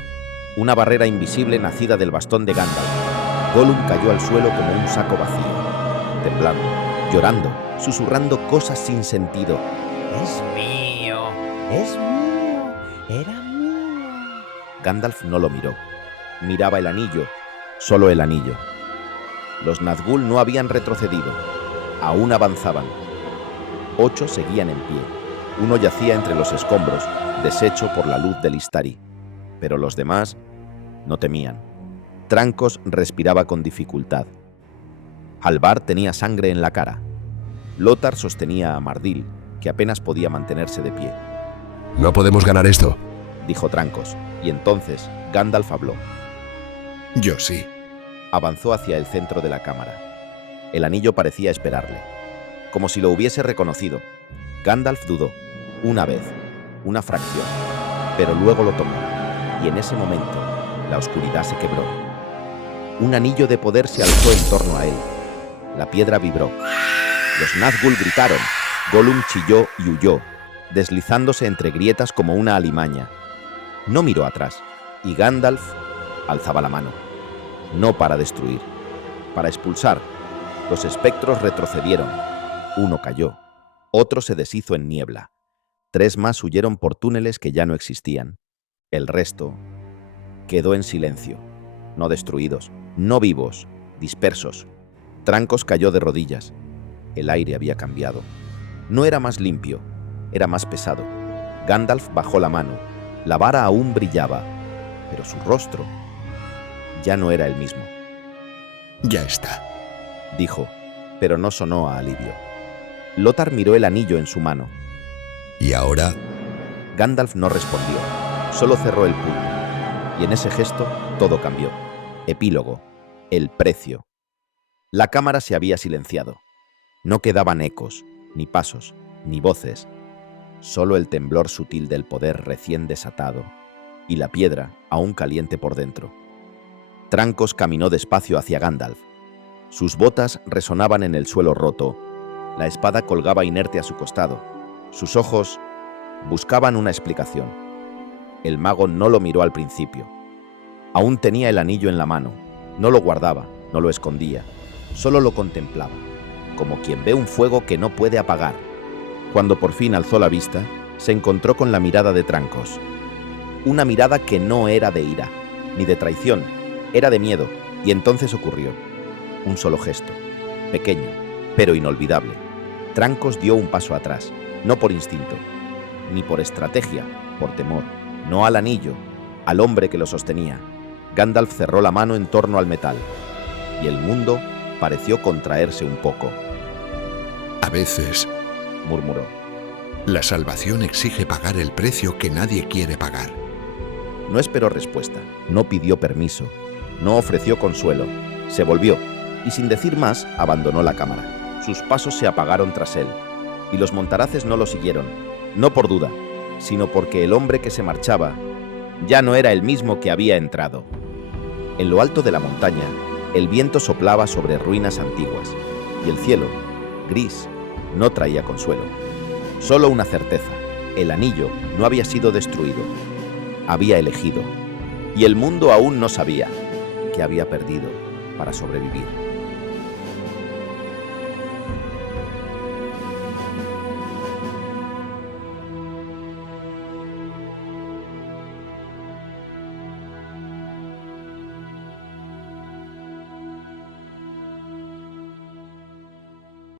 una barrera invisible nacida del bastón de Gandalf. Gollum cayó al suelo como un saco vacío, temblando, llorando, susurrando cosas sin sentido. Es mío, era mío. Gandalf no lo miró. Miraba el anillo, solo el anillo. Los Nazgûl no habían retrocedido, aún avanzaban. 8 seguían en pie. Uno yacía entre los escombros, deshecho por la luz del Istari. Pero los demás no temían. Trancos respiraba con dificultad. Halvar tenía sangre en la cara. Lothar sostenía a Mardil, que apenas podía mantenerse de pie. No podemos ganar esto, dijo Trancos, y entonces Gandalf habló. Yo sí. Avanzó hacia el centro de la cámara. El anillo parecía esperarle, como si lo hubiese reconocido. Gandalf dudó, una vez, una fracción, pero luego lo tomó, y en ese momento la oscuridad se quebró. Un anillo de poder se alzó en torno a él. La piedra vibró. Los Nazgûl gritaron. Gollum chilló y huyó, deslizándose entre grietas como una alimaña. No miró atrás, y Gandalf alzaba la mano. No para destruir, para expulsar. Los espectros retrocedieron. Uno cayó, otro se deshizo en niebla. 3 más huyeron por túneles que ya no existían. El resto quedó en silencio, no destruidos, no vivos, dispersos. Trancos cayó de rodillas. El aire había cambiado. No era más limpio, era más pesado. Gandalf bajó la mano. La vara aún brillaba, pero su rostro ya no era el mismo. Ya está, dijo, pero no sonó a alivio. Lothar miró el anillo en su mano. ¿Y ahora? Gandalf no respondió, solo cerró el puño. Y en ese gesto todo cambió. Epílogo. El precio. La cámara se había silenciado. No quedaban ecos, ni pasos, ni voces. Solo el temblor sutil del poder recién desatado y la piedra aún caliente por dentro. Trancos caminó despacio hacia Gandalf. Sus botas resonaban en el suelo roto. La espada colgaba inerte a su costado. Sus ojos buscaban una explicación. El mago no lo miró al principio. Aún tenía el anillo en la mano. No lo guardaba, no lo escondía. Solo lo contemplaba, como quien ve un fuego que no puede apagar. Cuando por fin alzó la vista, se encontró con la mirada de Trancos. Una mirada que no era de ira, ni de traición, era de miedo, y entonces ocurrió. Un solo gesto, pequeño, pero inolvidable. Trancos dio un paso atrás, no por instinto, ni por estrategia, por temor, no al anillo, al hombre que lo sostenía. Gandalf cerró la mano en torno al metal, y el mundo pareció contraerse un poco. A veces, murmuró, la salvación exige pagar el precio que nadie quiere pagar. No esperó respuesta, no pidió permiso, no ofreció consuelo. Se volvió y sin decir más abandonó la cámara. Sus pasos se apagaron tras él y los montaraces no lo siguieron, no por duda, sino porque el hombre que se marchaba ya no era el mismo que había entrado. En lo alto de la montaña, el viento soplaba sobre ruinas antiguas y el cielo, gris, no traía consuelo. Solo una certeza: el anillo no había sido destruido, había elegido, y el mundo aún no sabía que había perdido para sobrevivir.